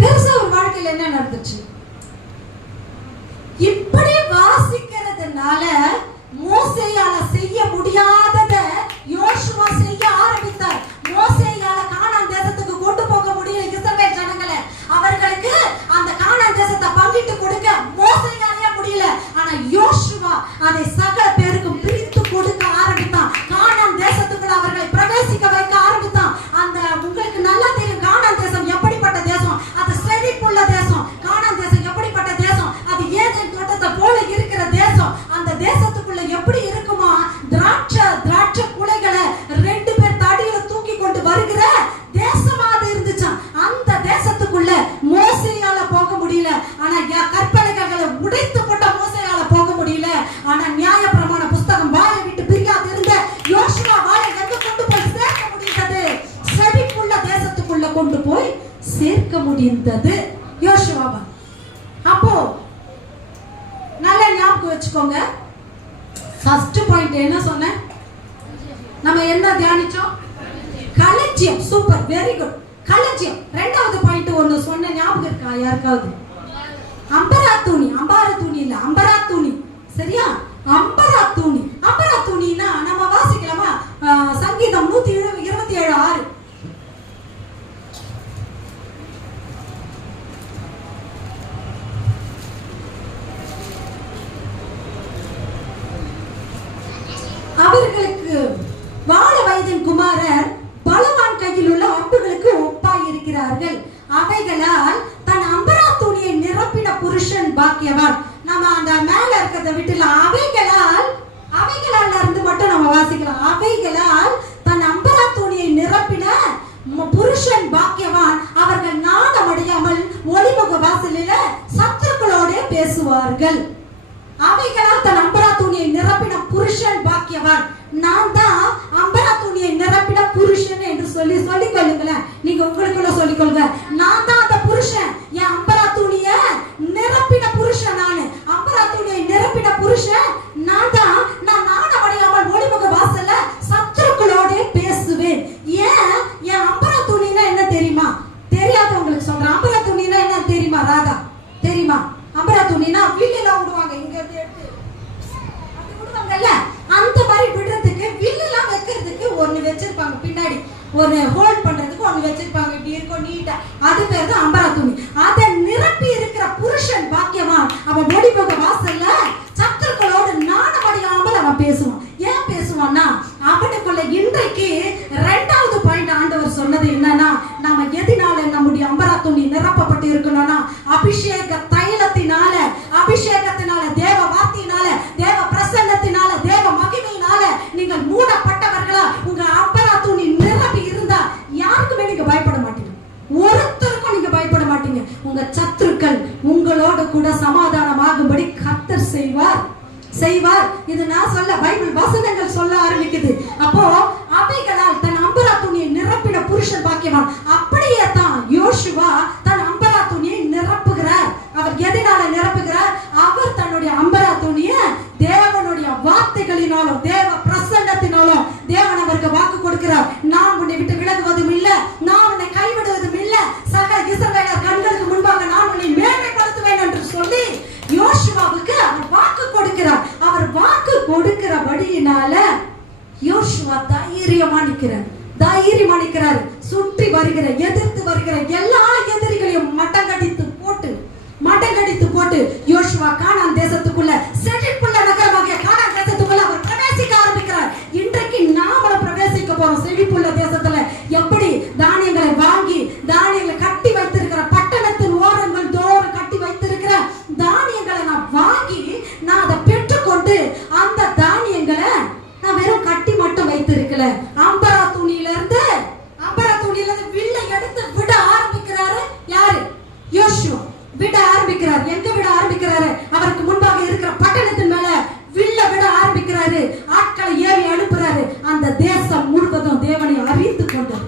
பெருசா ஒரு வாழ்க்கையில என்ன நடந்துச்சு? இப்படி வாசிக்கிறதுனால மோசேயால செய்ய முடியாதத யோசுவா செய்ய ஆரம்பித்தார். மோசேயால கானான் தேசத்துக்கு கொண்டு போக முடியல இஸ்ரவேல் ஜனங்களை. அவர்களுக்கு அந்த கானான் தேசத்தை பங்கிட்டு கொடுக்க மோசேயாலே முடியல. ஆனா யோசுவா அதை சகல பேருக்கும் பிரித்து கொடுக்க ஆரம்பித்தான். கானான் தேசத்துக்குள்ள அவர்களை பிரவேசிக்க வைக்க ஆரம்பித்தான். அந்த உங்களுக்கு நல்லா தெரியும் கானான் தேசம் எப்படிப்பட்ட தேசம். அது செழிப்புள்ள தேசம். கானான் தேசம் எப்படிப்பட்ட தேசம்? அது ஏதேன் தோட்டத்தை போல இருக்கிற தேசம். அந்த தேசத்துக்குள்ள எப்படி இருக்குமா? திராட்சை குலைகளை 2 பேர் தடியில தூக்கி கொண்டு வருகிற தேசமா அது இருந்துச்சாம். அந்த தேசத்துக்குள்ள மோசேயால போக முடியல. ஆனா கற்பனைகளை உடைத்து போட்ட மோசேயால போக முடியல. ஆனா நியாய பிரமாண புஸ்தகம் வாயை விட்டு பிரியாது இருந்த யோசுவா வாயை எங்க கொண்டு போய் சேர்க்க முடிந்தது? செழிப்புள்ள தேசத்துக்குள்ள கொண்டு போய் சேர்க்க முடிந்தது யோசுவாவா. அப்போ நல்ல ஞாபகம் வச்சுக்கோங்க. ஃபர்ஸ்ட் பாயிண்ட் என்ன சொன்னேன்? நம்ம என்ன தியானிச்சோம்? களஞ்சியம். Super, very good. களஞ்சியம். ரெண்டாவது பாயிண்ட் ஒன்னு சொன்ன ஞாபகம் இருக்கா யாருக்காவது? அம்பரா துணி இல்ல, அம்பரா துணி. சரியா? அம்பரா துணினா நம்ம வாசிக்கலாமா? சங்கீதம் 127:6. அவர்களுக்கு வாழ வயதின் குமாரர் பலவான் கையில் உள்ள அம்புகளுக்கு ஒப்பாய் இருக்கிறார்கள். அவைகளால் தன் அம்பரா துணியை நிரப்பின புருஷன் பாக்கியவான். நம்ம அந்த மேல இருக்கிறத விட்டுல அவைகளால் இருந்து மட்டும் நம்ம வாசிக்கலாம். அவைகளால் தன் அம்பரா துணியை நிரப்பின புருஷன் பாக்கியவான். அவர்கள் நாணமடையாமல் ஒளிமுக வாசலில சத்துருக்களோட பேசுவார்கள். அவைகளால் தன் அம்பரா துணியை நிரப்பின புருஷன் பாக்கியவான். நான் தான் அம்பரா துணியை நிரப்பின புருஷன் என்று சொல்லிக் கொள்ளுங்களேன். நீங்க உங்களுக்குள்ள சொல்லிக் கொள்ளுங்க. நான் தான் அந்த புருஷன். என் அம்பரா துணியை நிரப்பின புருஷன். நானு அம்பரா துணியை நிரப்பின புருஷன் நான் தான். நான் நாணமடையாமல் ஒளிமுக வாசல்ல சத்துருக்களோட பேசுவேன். ஏன்? என் அம்பரா துணினா என்ன தெரியுமா? தெரியாதவங்களுக்கு சொல்றேன். அம்பரா துணினா என்ன தெரியுமா? ராதா தெரியுமா? அம்பரா துணினா வில்லுல விடுவாங்க. இங்க எடுத்து அப்படி விடுவாங்கல்ல, அந்த மாதிரி விடுறதுக்கு வில்லுலாம் வைக்கிறதுக்கு ஒன்னு வச்சிருப்பாங்க. பின்னாடி ஒரு ஹோல்ட் பண்றதுக்கு ஒன்னு வச்சிருப்பாங்க. இப்படி இருக்கும் நீட்டா. அது பேர் தான் அம்பரா துணி. அதை நிரப்பி இருக்கிற புருஷன் பாக்கியவான். அவன் ஒளிமுக வாசல்ல சத்துருக்களோடு நாணமடையாமல் அவன் பேசுவான். ஏன் பேசுவான்னா அவனுக்குள்ள இன்றைக்கு 2வது பாயிண்ட் ஆண்டவர் சொன்னது என்னன்னா, நாம எதினால நம்முடைய அம்பரா துணி நிரப்பப்பட்டு இருக்கணும்னா அபிஷேக தைலத்தினால, அபிஷேகத்தினால, தேவ வார்த்தையினால, தேவ பிரசன்னத்தினால, தேவ மகிமையினால நீங்கள் மூடப்பட்டவர்களா உங்க அம்பரா துணி நிரப்பி இருந்தா யாருக்குமே நீங்க பயப்பட மாட்டீங்க. ஒருத்தருக்கும் நீங்க பயப்பட மாட்டீங்க. உங்க சத்துருக்கள் உங்களோட கூட சமாதானமாகும்படி கர்த்தர் செய்வார். இது நான் சொல்ல, பைபிள் வசனங்கள் சொல்ல ஆரம்பிக்குது. அப்போ அவைகளால் தன் அம்பரா துணியை நிரப்பின புருஷன் பாக்கியவான். அப்படியே தான் யோசுவா தன் அம்பரா துணியை நிரப்புகிறார். அவர் எதனால நிரப்புகிறார்? அவர் தன்னுடைய அம்பரா துணியை தேவனுடைய வார்த்தைகளினாலும் தேவ பிரசன்னத்தினாலும் தேவன் அவருக்கு வாக்கு கொடுக்கிறார். நான் உன்னை விட்டு விலகுவதும் இல்லை, நான் உன்னை கைவிடுவதும் இல்லை, சகல இஸ்ரவேலர் கண்களுக்கு இருக்கிறபடியினால யோசுவா தைரியமா நிக்கிறார். சுற்றி வருகிற எதிர்த்து வருகிற எல்லா எதிரிகளையும் மட்டங்கடித்து போட்டு யோசுவா கானான் தேசத்துக்குள்ள செழிப்புள்ள நகரமாகிய கானான் தேசத்துக்குள்ள அவர் பிரவேசிக்க ஆரம்பிக்கிறார். இன்றைக்கு நாமளும் பிரவேசிக்க போறோம் செழிப்புள்ள தேசத்துல. எப்படி தானியங்களை வாங்கி தானியங்களை கட்டி வைத்திருக்கிற பட்டணத்தின் ஓரங்கள் தோறும் கட்டி வைத்திருக்கிற தானியங்களை நான் வாங்கி நான் அதை பெற்றுக்கொண்டு அந்த தானியங்களை நான் வெறும் கட்டி மட்டும் வைத்திருக்கல, அம்பரா துணியில இருந்து வில்லை எடுத்து விட ஆரம்பிக்கிறாரு. யாரு? யோசுவா விட ஆரம்பிக்கிறார். எங்க விட ஆரம்பிக்கிறாரு? அவருக்கு முன்பாக இருக்கிற பட்டணத்தின் மேல வில்ல விட ஆரம்பிக்கிறாரு. ஆட்களை ஏறி அனுப்புறாரு. அந்த தேசம் முழுவதும் தேவனை அறிந்து கொண்டது.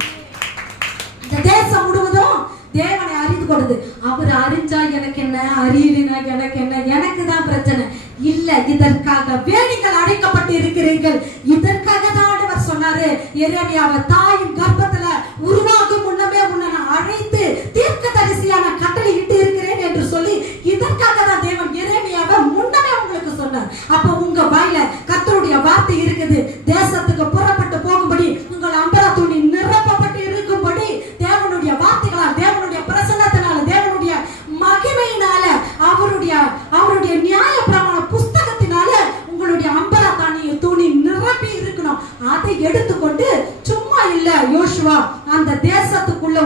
இந்த தேசம் முழுவதும் தேவனை அறிந்து கொண்டது. அவர் அறிஞ்சா எனக்கு என்ன, அறியலினா எனக்கு என்ன, எனக்கு தான் பிரச்சனை இல்ல. இதற்காகவே நீங்கள் அழைக்கப்பட்டு இருக்கிறீர்கள். இதற்காக தான் ஆண்டவர் சொன்னாரு, எரேமியாவை தாயின் கர்ப்பத்துல உருவாக்கும் முன்னமே உன்னை நான் அழைத்து தீர்க்கதரிசியான கட்டளை இட்டு இருக்கிறேன் என்று சொல்லி இதற்காக தான் தேவன் எரேமியாவை முன்னமே உங்களுக்கு சொன்னார். அப்ப உங்க வாயில கர்த்தருடைய வார்த்தை இருக்குது. தேசத்துக்கு புறப்பட்டு போகும்படி உங்கள் அம்பரா துணி நிரப்பப்பட்டு இருக்கும்படி தேவனுடைய வார்த்தைகளால், தேவனுடைய பிரசன்னத்தினால, தேவனுடைய மகிமையினால, அவருடைய நியாய பிரமாண புஸ்தகத்தினால உங்களுடைய அம்பரா துணி நிரப்பி இருக்கணும். அதை எடுத்துக்கொண்டு சும்மா இல்ல யோசுவா அந்த தேசத்துக்குள்ள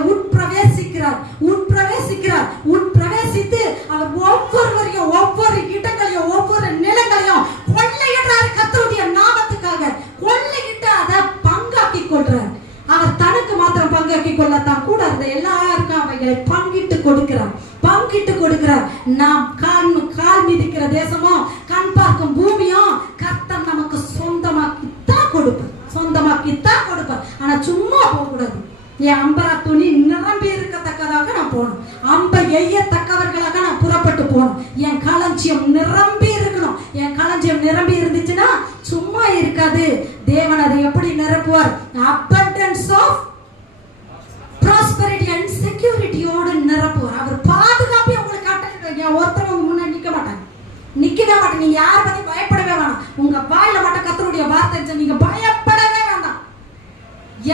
உட்பிரவேசித்து அவர் ஒவ்வொருவரையும், ஒவ்வொரு இடங்களையும், ஒவ்வொரு நிலங்களையும் கொள்ளையிடுறாரு. கர்த்தருடைய நாமத்துக்காக கொள்ளையிட்டு அதை பங்காக்கி கொள்றார். அவர் தனக்கு மாத்திரம் பங்காக்கி கொள்ளத்தான் கூட அந்த எல்லாருக்கும் அவைகளை பங்கிட்டு கொடுக்கிறார். நாம் கால் மிதிக்கிற தேசமும் கண் பார்க்கும் பூமியும் கர்த்தர் நமக்கு சொந்தமாக்கித்தான் கொடுப்பார். ஆனா சும்மா போக கூடாது. என் அம்பரா துணி நிரம்பி இருக்கத்தக்கதாக நான் போகணும். அம்பை எய்யத்தக்கவர்களாக நான் புறப்பட்டு போகணும். என் களஞ்சியம் நிரம்பி இருக்கணும். என் களஞ்சியம் நிரம்பி இருந்துச்சுன்னா சும்மா இருக்காது. தேவன் அதை எப்படி நிரப்புவார்? abundance of prosperity and security ஓடு நிரப்புவார். அவர் பாதுகாப்பை உங்களுக்கு காட்டுறாங்க. ஒருத்தர் முன்னாடி நிக்கவே மாட்டேன். நீங்க யாரை பத்தி பயப்படவே வேணாம். உங்க வாயில மட்டும் கர்த்தருடைய வார்த்தை நீங்க பயப்படவே வேண்டாம்.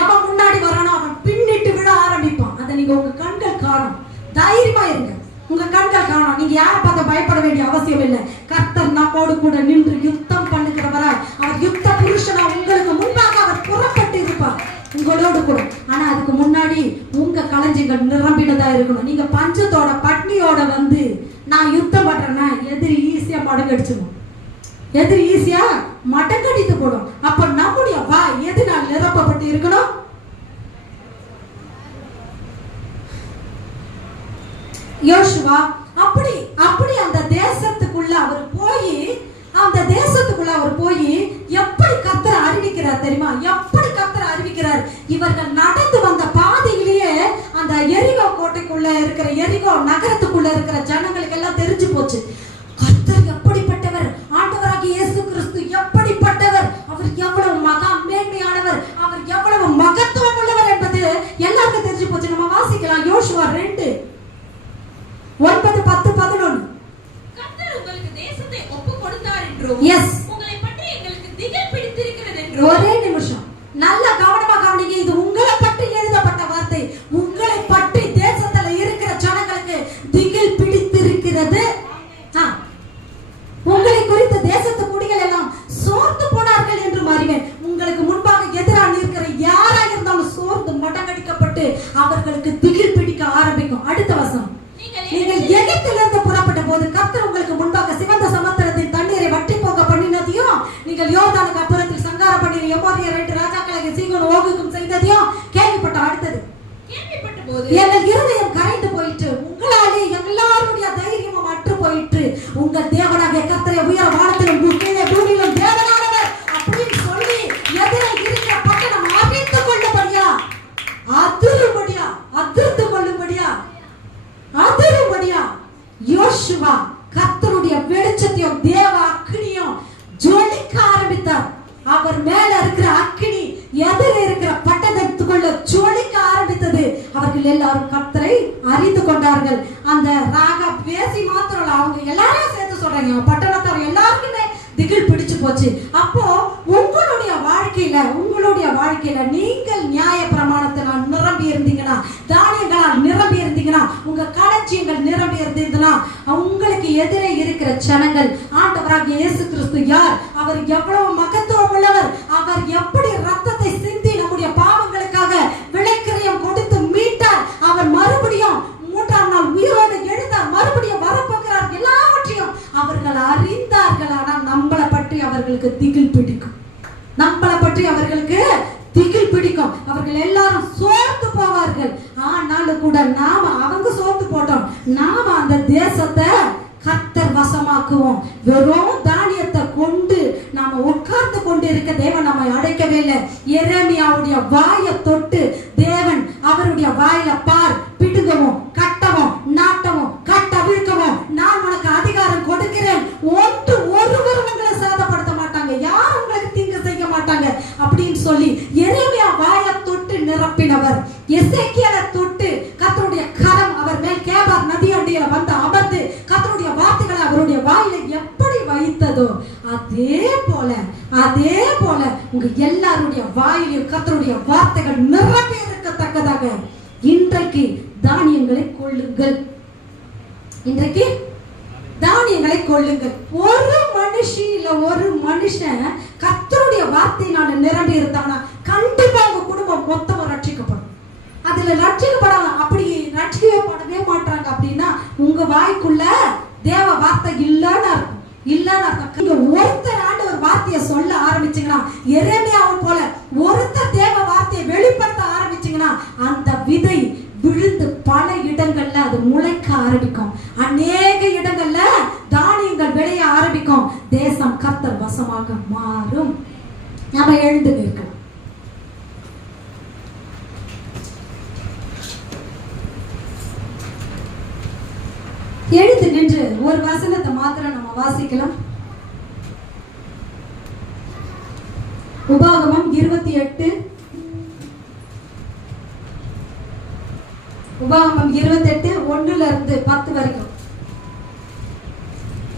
எவன் முன்னாடி வரானோ அவன் பின்னிட்டு விட ஆரம்பிப்பான். அதை நீங்க உங்க கண்கள் காணும். தைரியமா இருங்க. உங்க கண்கள் காணும். நீங்க யாரை பார்த்து பயப்பட வேண்டிய அவசியம் இல்லை. கர்த்தர் நம்மோடு கூட நின்று யுத்தம் பண்ணுகிறவரா, அவர் யுத்த புருஷனா உங்களுக்கு முன்பாக அவர் புறப்பட்டு இருப்பார் உங்களோடு கூட. ஆனா அதுக்கு முன்னாடி உங்க களஞ்சியங்கள் நிரம்பினதா இருக்கணும். நீங்க பஞ்சத்தோட பட்னியோட வந்து நான் யுத்தம் பண்றேன்னா எதிரி ஈஸியா மடங்கடிச்சிடும். எதிரி ஈஸியா மடங்கடித்து போடும். அப்ப நம்முடைய வாய் எதனால் நிரப்பப்பட்டு இருக்கணும்? யோசுவா அப்படி அந்த தேசத்துக்குள்ள அவர் போய் எப்படி கர்த்தரை அறிவிக்கிறார் தெரியுமா? எப்படி கர்த்தரை அறிவிக்கிறார்? இவர்கள் நடந்து வந்த பாதையிலேயே அந்த எரிகோ கோட்டைக்குள்ள இருக்கிற, எரிகோ நகரத்துக்குள்ள இருக்கிற ஜனங்களுக்கு எல்லாம் தெரிஞ்சு போச்சு. கர்த்தர் எப்படிப்பட்டவர், ஆண்டவராகிய இயேசு கிறிஸ்து எப்படிப்பட்டவர், அவர் எவ்வளவு மகா மேன்மையானவர், அவர் எவ்வளவு மகத்துவம் உள்ளவர் என்பது எல்லாருக்கும் தெரிஞ்சு போச்சு. நம்ம வாசிக்கலாம் யோசுவா 2 9 10 11. கர்த்தர் உங்களுக்கு தேசத்தை ஒப்பு கொடுத்தார் என்றும் எஸ் உங்களை பற்றி எங்களுக்கு திகில் பிடித்திருக்கிறது என்றும். ஒரே நிமிஷம் நல்ல கவனமா கவனிங்க. இது உங்களை பற்றி எழுதப்பட்ட வார்த்தை. உங்களை பற்றி தேசத்துல இருக்கிற ஜனங்களுக்கு திகில் பிடித்திருக்கிறது. உங்களை குறித்த தேசத்து குடிகள் எல்லாம் சோர்ந்து போனார்கள் என்று அறிவேன். உங்களுக்கு முன்பாக எதிராக இருக்கிற யாரா இருந்தாலும் சோர்ந்து மடங்கடிக்கப்பட்டு அவர்களுக்கு திகில் பிடிக்க ஆரம்பிக்கும். அடுத்த வசனம், நீங்கள் எகிப்திலிருந்து புறப்பட்ட போது கர்த்தர் உங்களுக்கு முன்பாக சிவந்த சமுத்திரத்தின் தண்ணீரை வற்றி போக பண்ணினதையும், நீங்கள் யோர்தானுக்கு அப்புறத்தில் சங்காரம் பண்ணின எமோரியர் 2 ராஜாக்களாகிய சீகோன் ஓகுக்கும் செய்ததையும் கேள்விப்பட்ட. அடுத்தது, கேள்விப்பட்ட போது எங்கள் இருதயம் கரைந்து போயிற்று, உங்களாலே எல்லாருடைய தைரியமும் அற்று போயிற்று. உங்கள் தேவனாகிய கர்த்தரை உயர வானத்திலும் கீழே பூமியிலும் தேவனானவர் அப்படின்னு சொல்லி எதிரே இருக்கிற பட்டணம் அறிந்து கொள்ளும்படியா, அதிரும்படியா யோசுவா கர்த்தருடைய வெளிச்சத்தையும் தேவ அக்கினியும் ஜொலிக்க ஆரம்பித்தார். அவர் மேல இருக்கிற அக்கினி எதிர இருக்கிற பட்டணத்துக்குள்ள ஜொலிக்க ஆரம்பித்தது. அவர்கள் எல்லாரும் கர்த்தரை அறிந்து கொண்டார்கள். அந்த ராகா பேசி மாத்திரம் அவங்க எல்லாரையும் சேர்த்து சொல்றாங்க. பட்டணத்தார் எல்லாருக்குமே திகில் பிடிச்சு போச்சு. போச்சு. அப்போ உங்களுடைய வாழ்க்கையில நீங்கள் நியாய பிரமாணத்தினால் நிரம்பி இருந்தீங்கன்னா, தானியங்களால் நிரம்பி இருந்தீங்கன்னா, உங்க களஞ்சியங்கள் நிரம்பி இருந்ததுன்னா, உங்களுக்கு எதிரே இருக்கிற ஜனங்கள் ஆண்டவராகிய இயேசு கிறிஸ்து யார், அவர் எவ்வளவு மகத்துவம் உள்ளவர், அவர் எப்படி ரத்தத்தை சிந்தி நம்முடைய பாவங்களுக்காக விலைக்கிரயம் கொடுத்து மீட்டார், அவர் மறுபடியும் 3ஆம் நாள் உயிரோடு எழுந்தார், மறுபடியும் வரப்போகிறார், எல்லாவற்றையும் அவர்கள் அறிந்தார்கள். ஆனால் நம்மளை பற்றி அவர்களுக்கு திகில் பிடிக்கும். அவர்கள் எல்லாரும் சோர்ந்து போவார்கள். ஆனாலும் கூட அவங்க சோர்ந்து போட்டோம், நாம அந்த தேசத்தை கர்த்தர் வசமாக்குவோம். வெறும் தானியத்தை கொண்டு நாம உட்கார்ந்து கொண்டு இருக்க தேவன் நம்மை அழைக்கவே இல்லை. எரேமியாவுடைய வாயை தொட்டு தேவன் அவருடைய வாயில பார், பிடுங்கவும் கட்டவும் நாட்டவும் கட்டவிழ்க்கவும் நான் உனக்கு அதிகாரம் கொடுக்கிறேன், ஒருவர் உங்களை சேதப்படுத்த மாட்டாங்க, யாரும் உங்களுக்கு தீங்கு செய்ய மாட்டாங்க அப்படின்னு சொல்லி எரேமியா வாயை தொட்டு நிரப்பினவர். எசேக்கியேலை தொட்டு கர்த்தருடைய கரம் அவர் மேல் கேபார் நதி அடியில வந்து அமர்ந்து கர்த்தருடைய வார்த்தைகளை அவருடைய வாயில எப்படி வைத்ததோ அதே போல உங்க எல்லாருடைய வாயிலும் கர்த்தருடைய வார்த்தைகள் நிரப்பி இருக்கத்தக்கதாக இன்றைக்கு தானியங்களை கொள்ளுங்கள். ஒரு மனுஷன் கர்த்தருடைய வார்த்தையினால நிரம்பி இருந்தானா கண்டிப்பா உங்க குடும்பம் மொத்தமா ரட்சிக்கப்படும். அதுல ரட்சிக்கப்படாத, அப்படி ரட்சிக்கப்படவே மாட்டாங்க அப்படின்னா உங்க வாய்க்குள்ள தேவ வார்த்தை இல்லைன்னு அர்த்தம். நீங்க ஒருத்தர் ஆண்டவர் வார்த்தையை சொல்ல ஆரம்பிச்சீங்கன்னா, எரேமியாவை போல ஒருத்தர் தேவ வார்த்தையை வெளிப்படுத்த ஆரம்பிச்சீங்கன்னா, அந்த விதை விழுந்து பல இடங்கள்ல அது முளைக்க ஆரம்பிக்கும். அநேக இடங்கள்ல தானியங்கள் விளைய ஆரம்பிக்கும். தேசம் கர்த்தர் வசமாக மாறும். நாம எழுந்து நிற்கலாம். எழுந்து நின்று ஒரு வசனத்தை மாத்திரம் நம்ம வாசிக்கலாம். உபாகமம் 28 1-10 வரைக்கும்.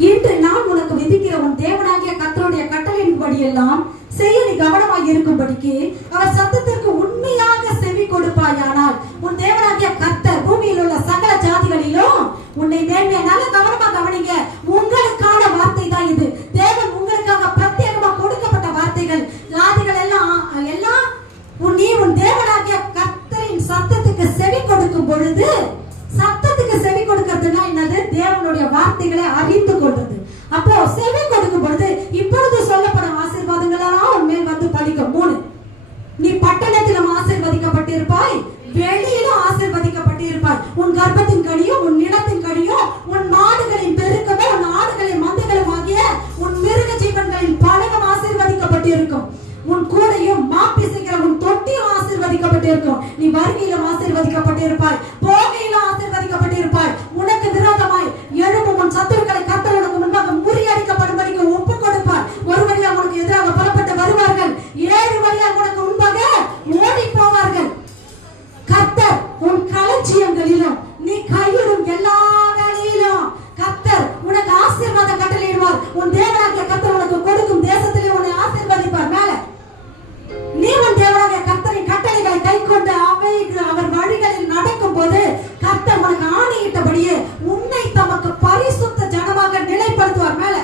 இன்று நான் உனக்கு விதிக்கிற உன் தேவனாகிய கர்த்தருடைய கட்டளையின்படி எல்லாம் செய்ய நீ கவனமாய் இருக்கும்படிக்கு அவர் சத்தத்திற்கு உண்மையாக செவி கொடுப்பாயானால் உன் தேவனாகிய கர்த்தர் பூமியில் உள்ள சகல ஜாதிகளிலும் உன்னை மேன்மையா, நல்ல கவனமா கவனிங்க, உங்களுக்கான வார்த்தை தான் இது. தேவன் உங்களுக்காக பிரத்யேகமா கொடுக்கப்பட்ட வார்த்தைகள். ஜாதிகள் எல்லாம் நீ உன் தேவனாகிய கர்த்தரின் சத்தத்துக்கு செவி கொடுக்கும் பொழுது, சத்தத்துக்கு செவி கொடுக்கிறதுனா என்னது? தேவனுடைய வார்த்தைகளை அறிந்து கொள்வது. அப்போ செவி கொடுக்கும் பொழுது இப்பொழுது சொல்லப்படும் ஆசீர்வாதங்கள் எல்லாம் உன் மேல் வந்து பலிக்கும். 3, நீ பட்டணத்திலும் ஆசீர்வதிக்கப்பட்டிருப்பாய், வெளியிலும் ஆசீர்வதிக்கப்பட்டிருப்பாய். உன் கர்ப்பத்தின் கனியும் உன் நிலத்தின் கனியும் உன் மாடுகளின் பெருக்கமும் உன் ஆடுகளின் மந்தைகளும் ஆகிய உன் மிருக ஜீவன்களின் பலனும் ஆசீர்வதிக்கப்பட்டிருக்கும். உன் கூடையும் மாப்பிசைக்கிற உன் தொட்டியும் ஆசீர்வதிக்கப்பட்டிருக்கும். நீ வருகையிலும் ஆசீர்வதிக்கப்பட்டிருப்பாய், போகையிலும் ஆசீர்வதிக்கப்பட்டிருப்பாய். உனக்கு விரோதமாய் எழும்பும் உன் சத்துருக்களை கர்த்தர் உனக்கு முன்பாக முறியடிக்கப்படும்படிக்கு ஒப்பு கொடுப்பார். ஒரு வழியாக உனக்கு எதிராக புறப்பட்டு வருவார்கள், 7 வழியாக உனக்கு முன்பாக ஓடி போவார்கள். கர்த்தர் உன் களஞ்சியங்களிலும் நீ கையிடும் எல்லா வேலையிலும் கர்த்தர் உனக்கு ஆசீர்வாத கட்டளையிடுவார். உன் தேவனாகிய கர்த்தர் உனக்கு கொடுக்கும் தேசத்திலே உன்னை ஆசீர்வதிப்பார். மேல நீ உன் தேவனாகிய கர்த்தரின் கட்டளைகளை கைக்கொண்டு அவர் வழிகளில் நடக்கும் போது கர்த்தர் உனக்கு ஆணையிட்டபடியே உன்னை தமக்கு பரிசுத்த ஜனமாக நிலைப்படுத்துவார். மேல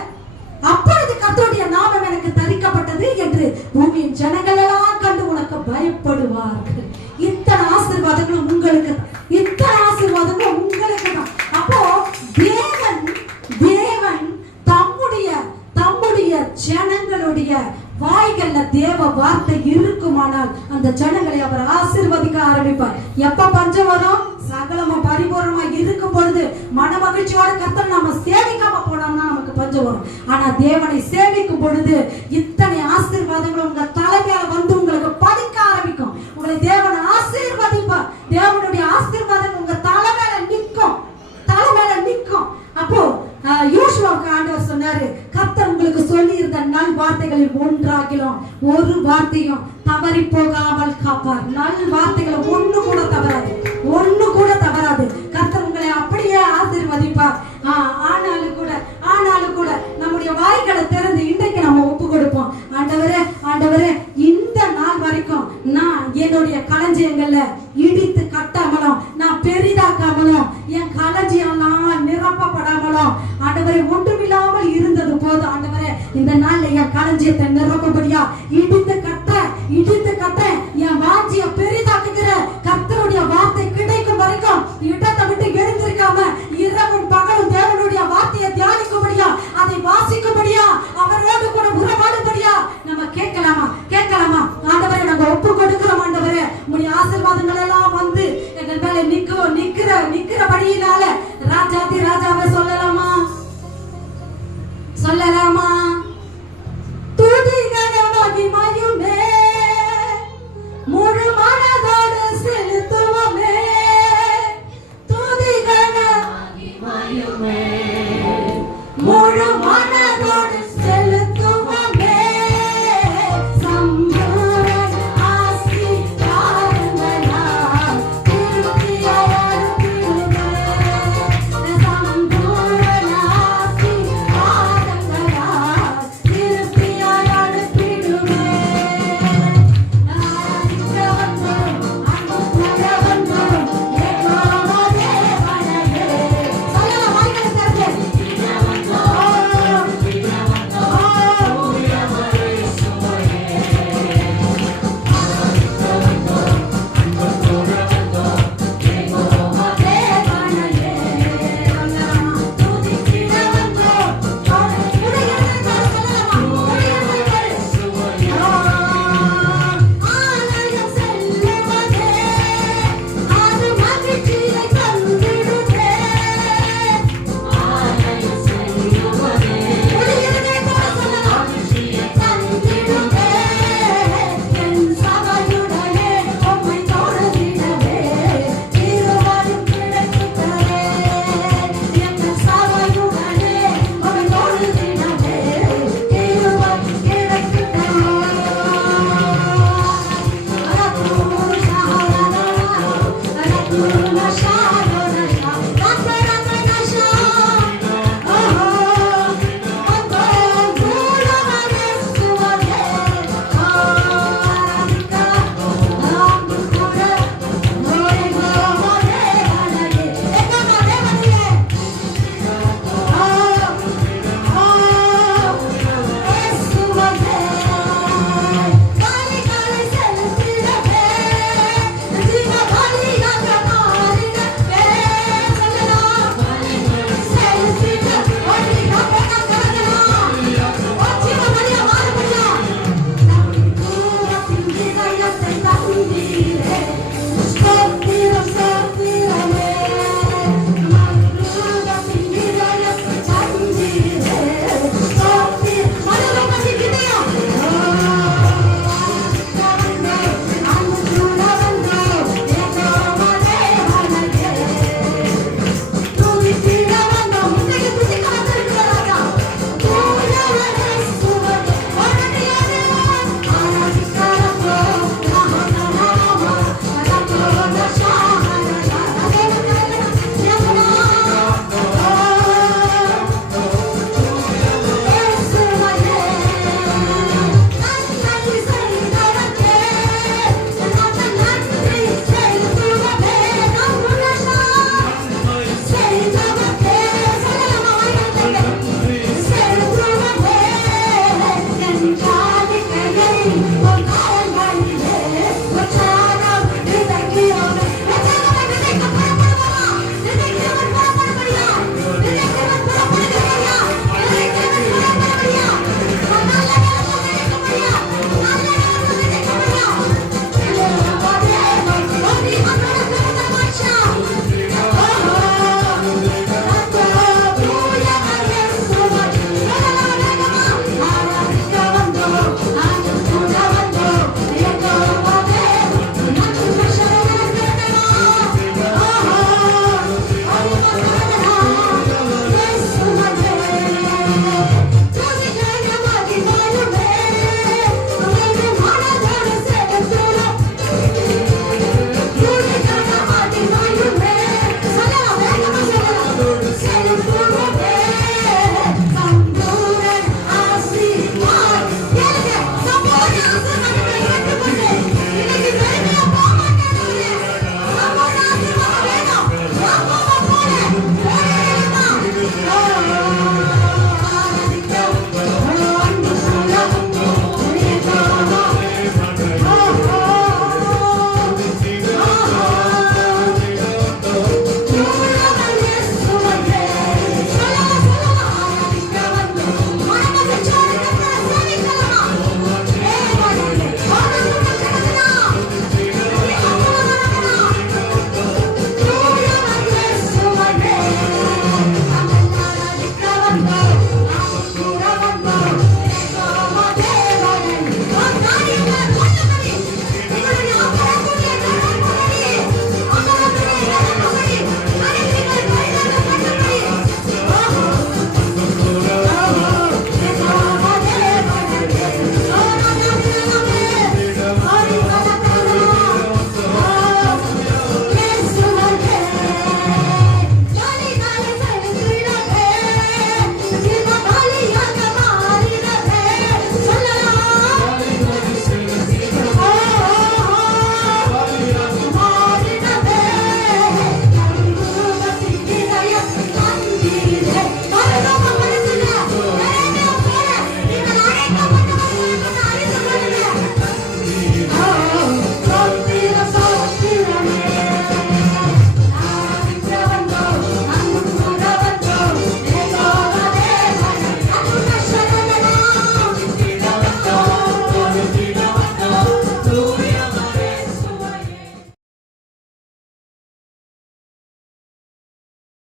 அப்பொழுது கர்த்தருடைய நாமம் எனக்கு தரிக்கப்பட்டது என்று பூமியின் ஜனங்கள் எல்லாம் கண்டு உனக்கு பயப்படுவார்கள். இத்தனை ஆசீர்வாதங்களும் உங்களுக்கு தான். அப்போ தேவன் தம்முடைய ஜனங்களுடைய வாய்கள்ல தேவ வார்த்தை இருக்குமானால் அந்த ஜனங்களை அவர் ஆசீர்வதிக்க ஆரம்பிப்பார். எப்ப பஞ்சம் வரும்? சகலமா பரிபூர்ணமா இருக்கும் பொழுது மன மகிழ்ச்சியோட கர்த்தர் நாம சேவிக்காம போனோம்னா நமக்கு பஞ்சம் வரும். ஆனா தேவனை சேவிக்கும் பொழுது இத்தனை ஆசீர்வாதங்களும் உங்க தலைமையில வந்து உங்களுக்கு படிக்க ஆரம்பிக்கும். உங்களை தேவன் ஆசீர்வதிப்பார். தேவனுடைய ஆசீர்வாதம் உங்க தலைமையில நிற்கும். அப்போ யோசுவாவுக்கு ஆண்டவர் சொன்னாரு, கர்த்தர் உங்களுக்கு சொல்லி இருந்த நல் வார்த்தைகளில் ஒன்றாகிலும் ஒரு வார்த்தையும் தவறி போகாமல் காப்பார். நல் வார்த்தைகளை ஒண்ணு கூட தவறாது. கர்த்தர் உங்களை அப்படியே ஆசீர்வதிப்பார். ஆனாலும் கூட நம்முடைய வாய்களை திறந்து இன்றைக்கு நம்ம ஒப்பு நான் என்னுடைய களஞ்சியங்கள்ல இடித்து கட்டாமலும் நான் பெரிதாக்காமலும் என் களஞ்சியம்லாம் நிரப்பப்படாமலும் ஆண்டவரே ஒன்றுமில்லாமல் இருந்தது போது ஆண்டவரே இந்த நாள்ல என் களஞ்சியத்தை நிரப்பபடியா இடித்து கட்ட என் வாஞ்சிய பெரிதாக்குகிற கர்த்தருடைய வார்த்தை கிடைக்கும் வரைக்கும் இடத்தை விட்டு எழுந்திருக்காம இரவும் பகலும் தேவனுடைய வார்த்தையை தியானிக்கும்படியா அதை வாசிக்கும்படியா அவரோடு கூட உறவாடும்படியா நம்ம கேட்கலாமா ஆண்டவரே நாங்க ஒப்பு கொடுக்கிறோம் ஆண்டவரே உங்களுடைய ஆசீர்வாதங்கள் எல்லாம் வந்து எங்கள் மேல நிக்கிறபடியினால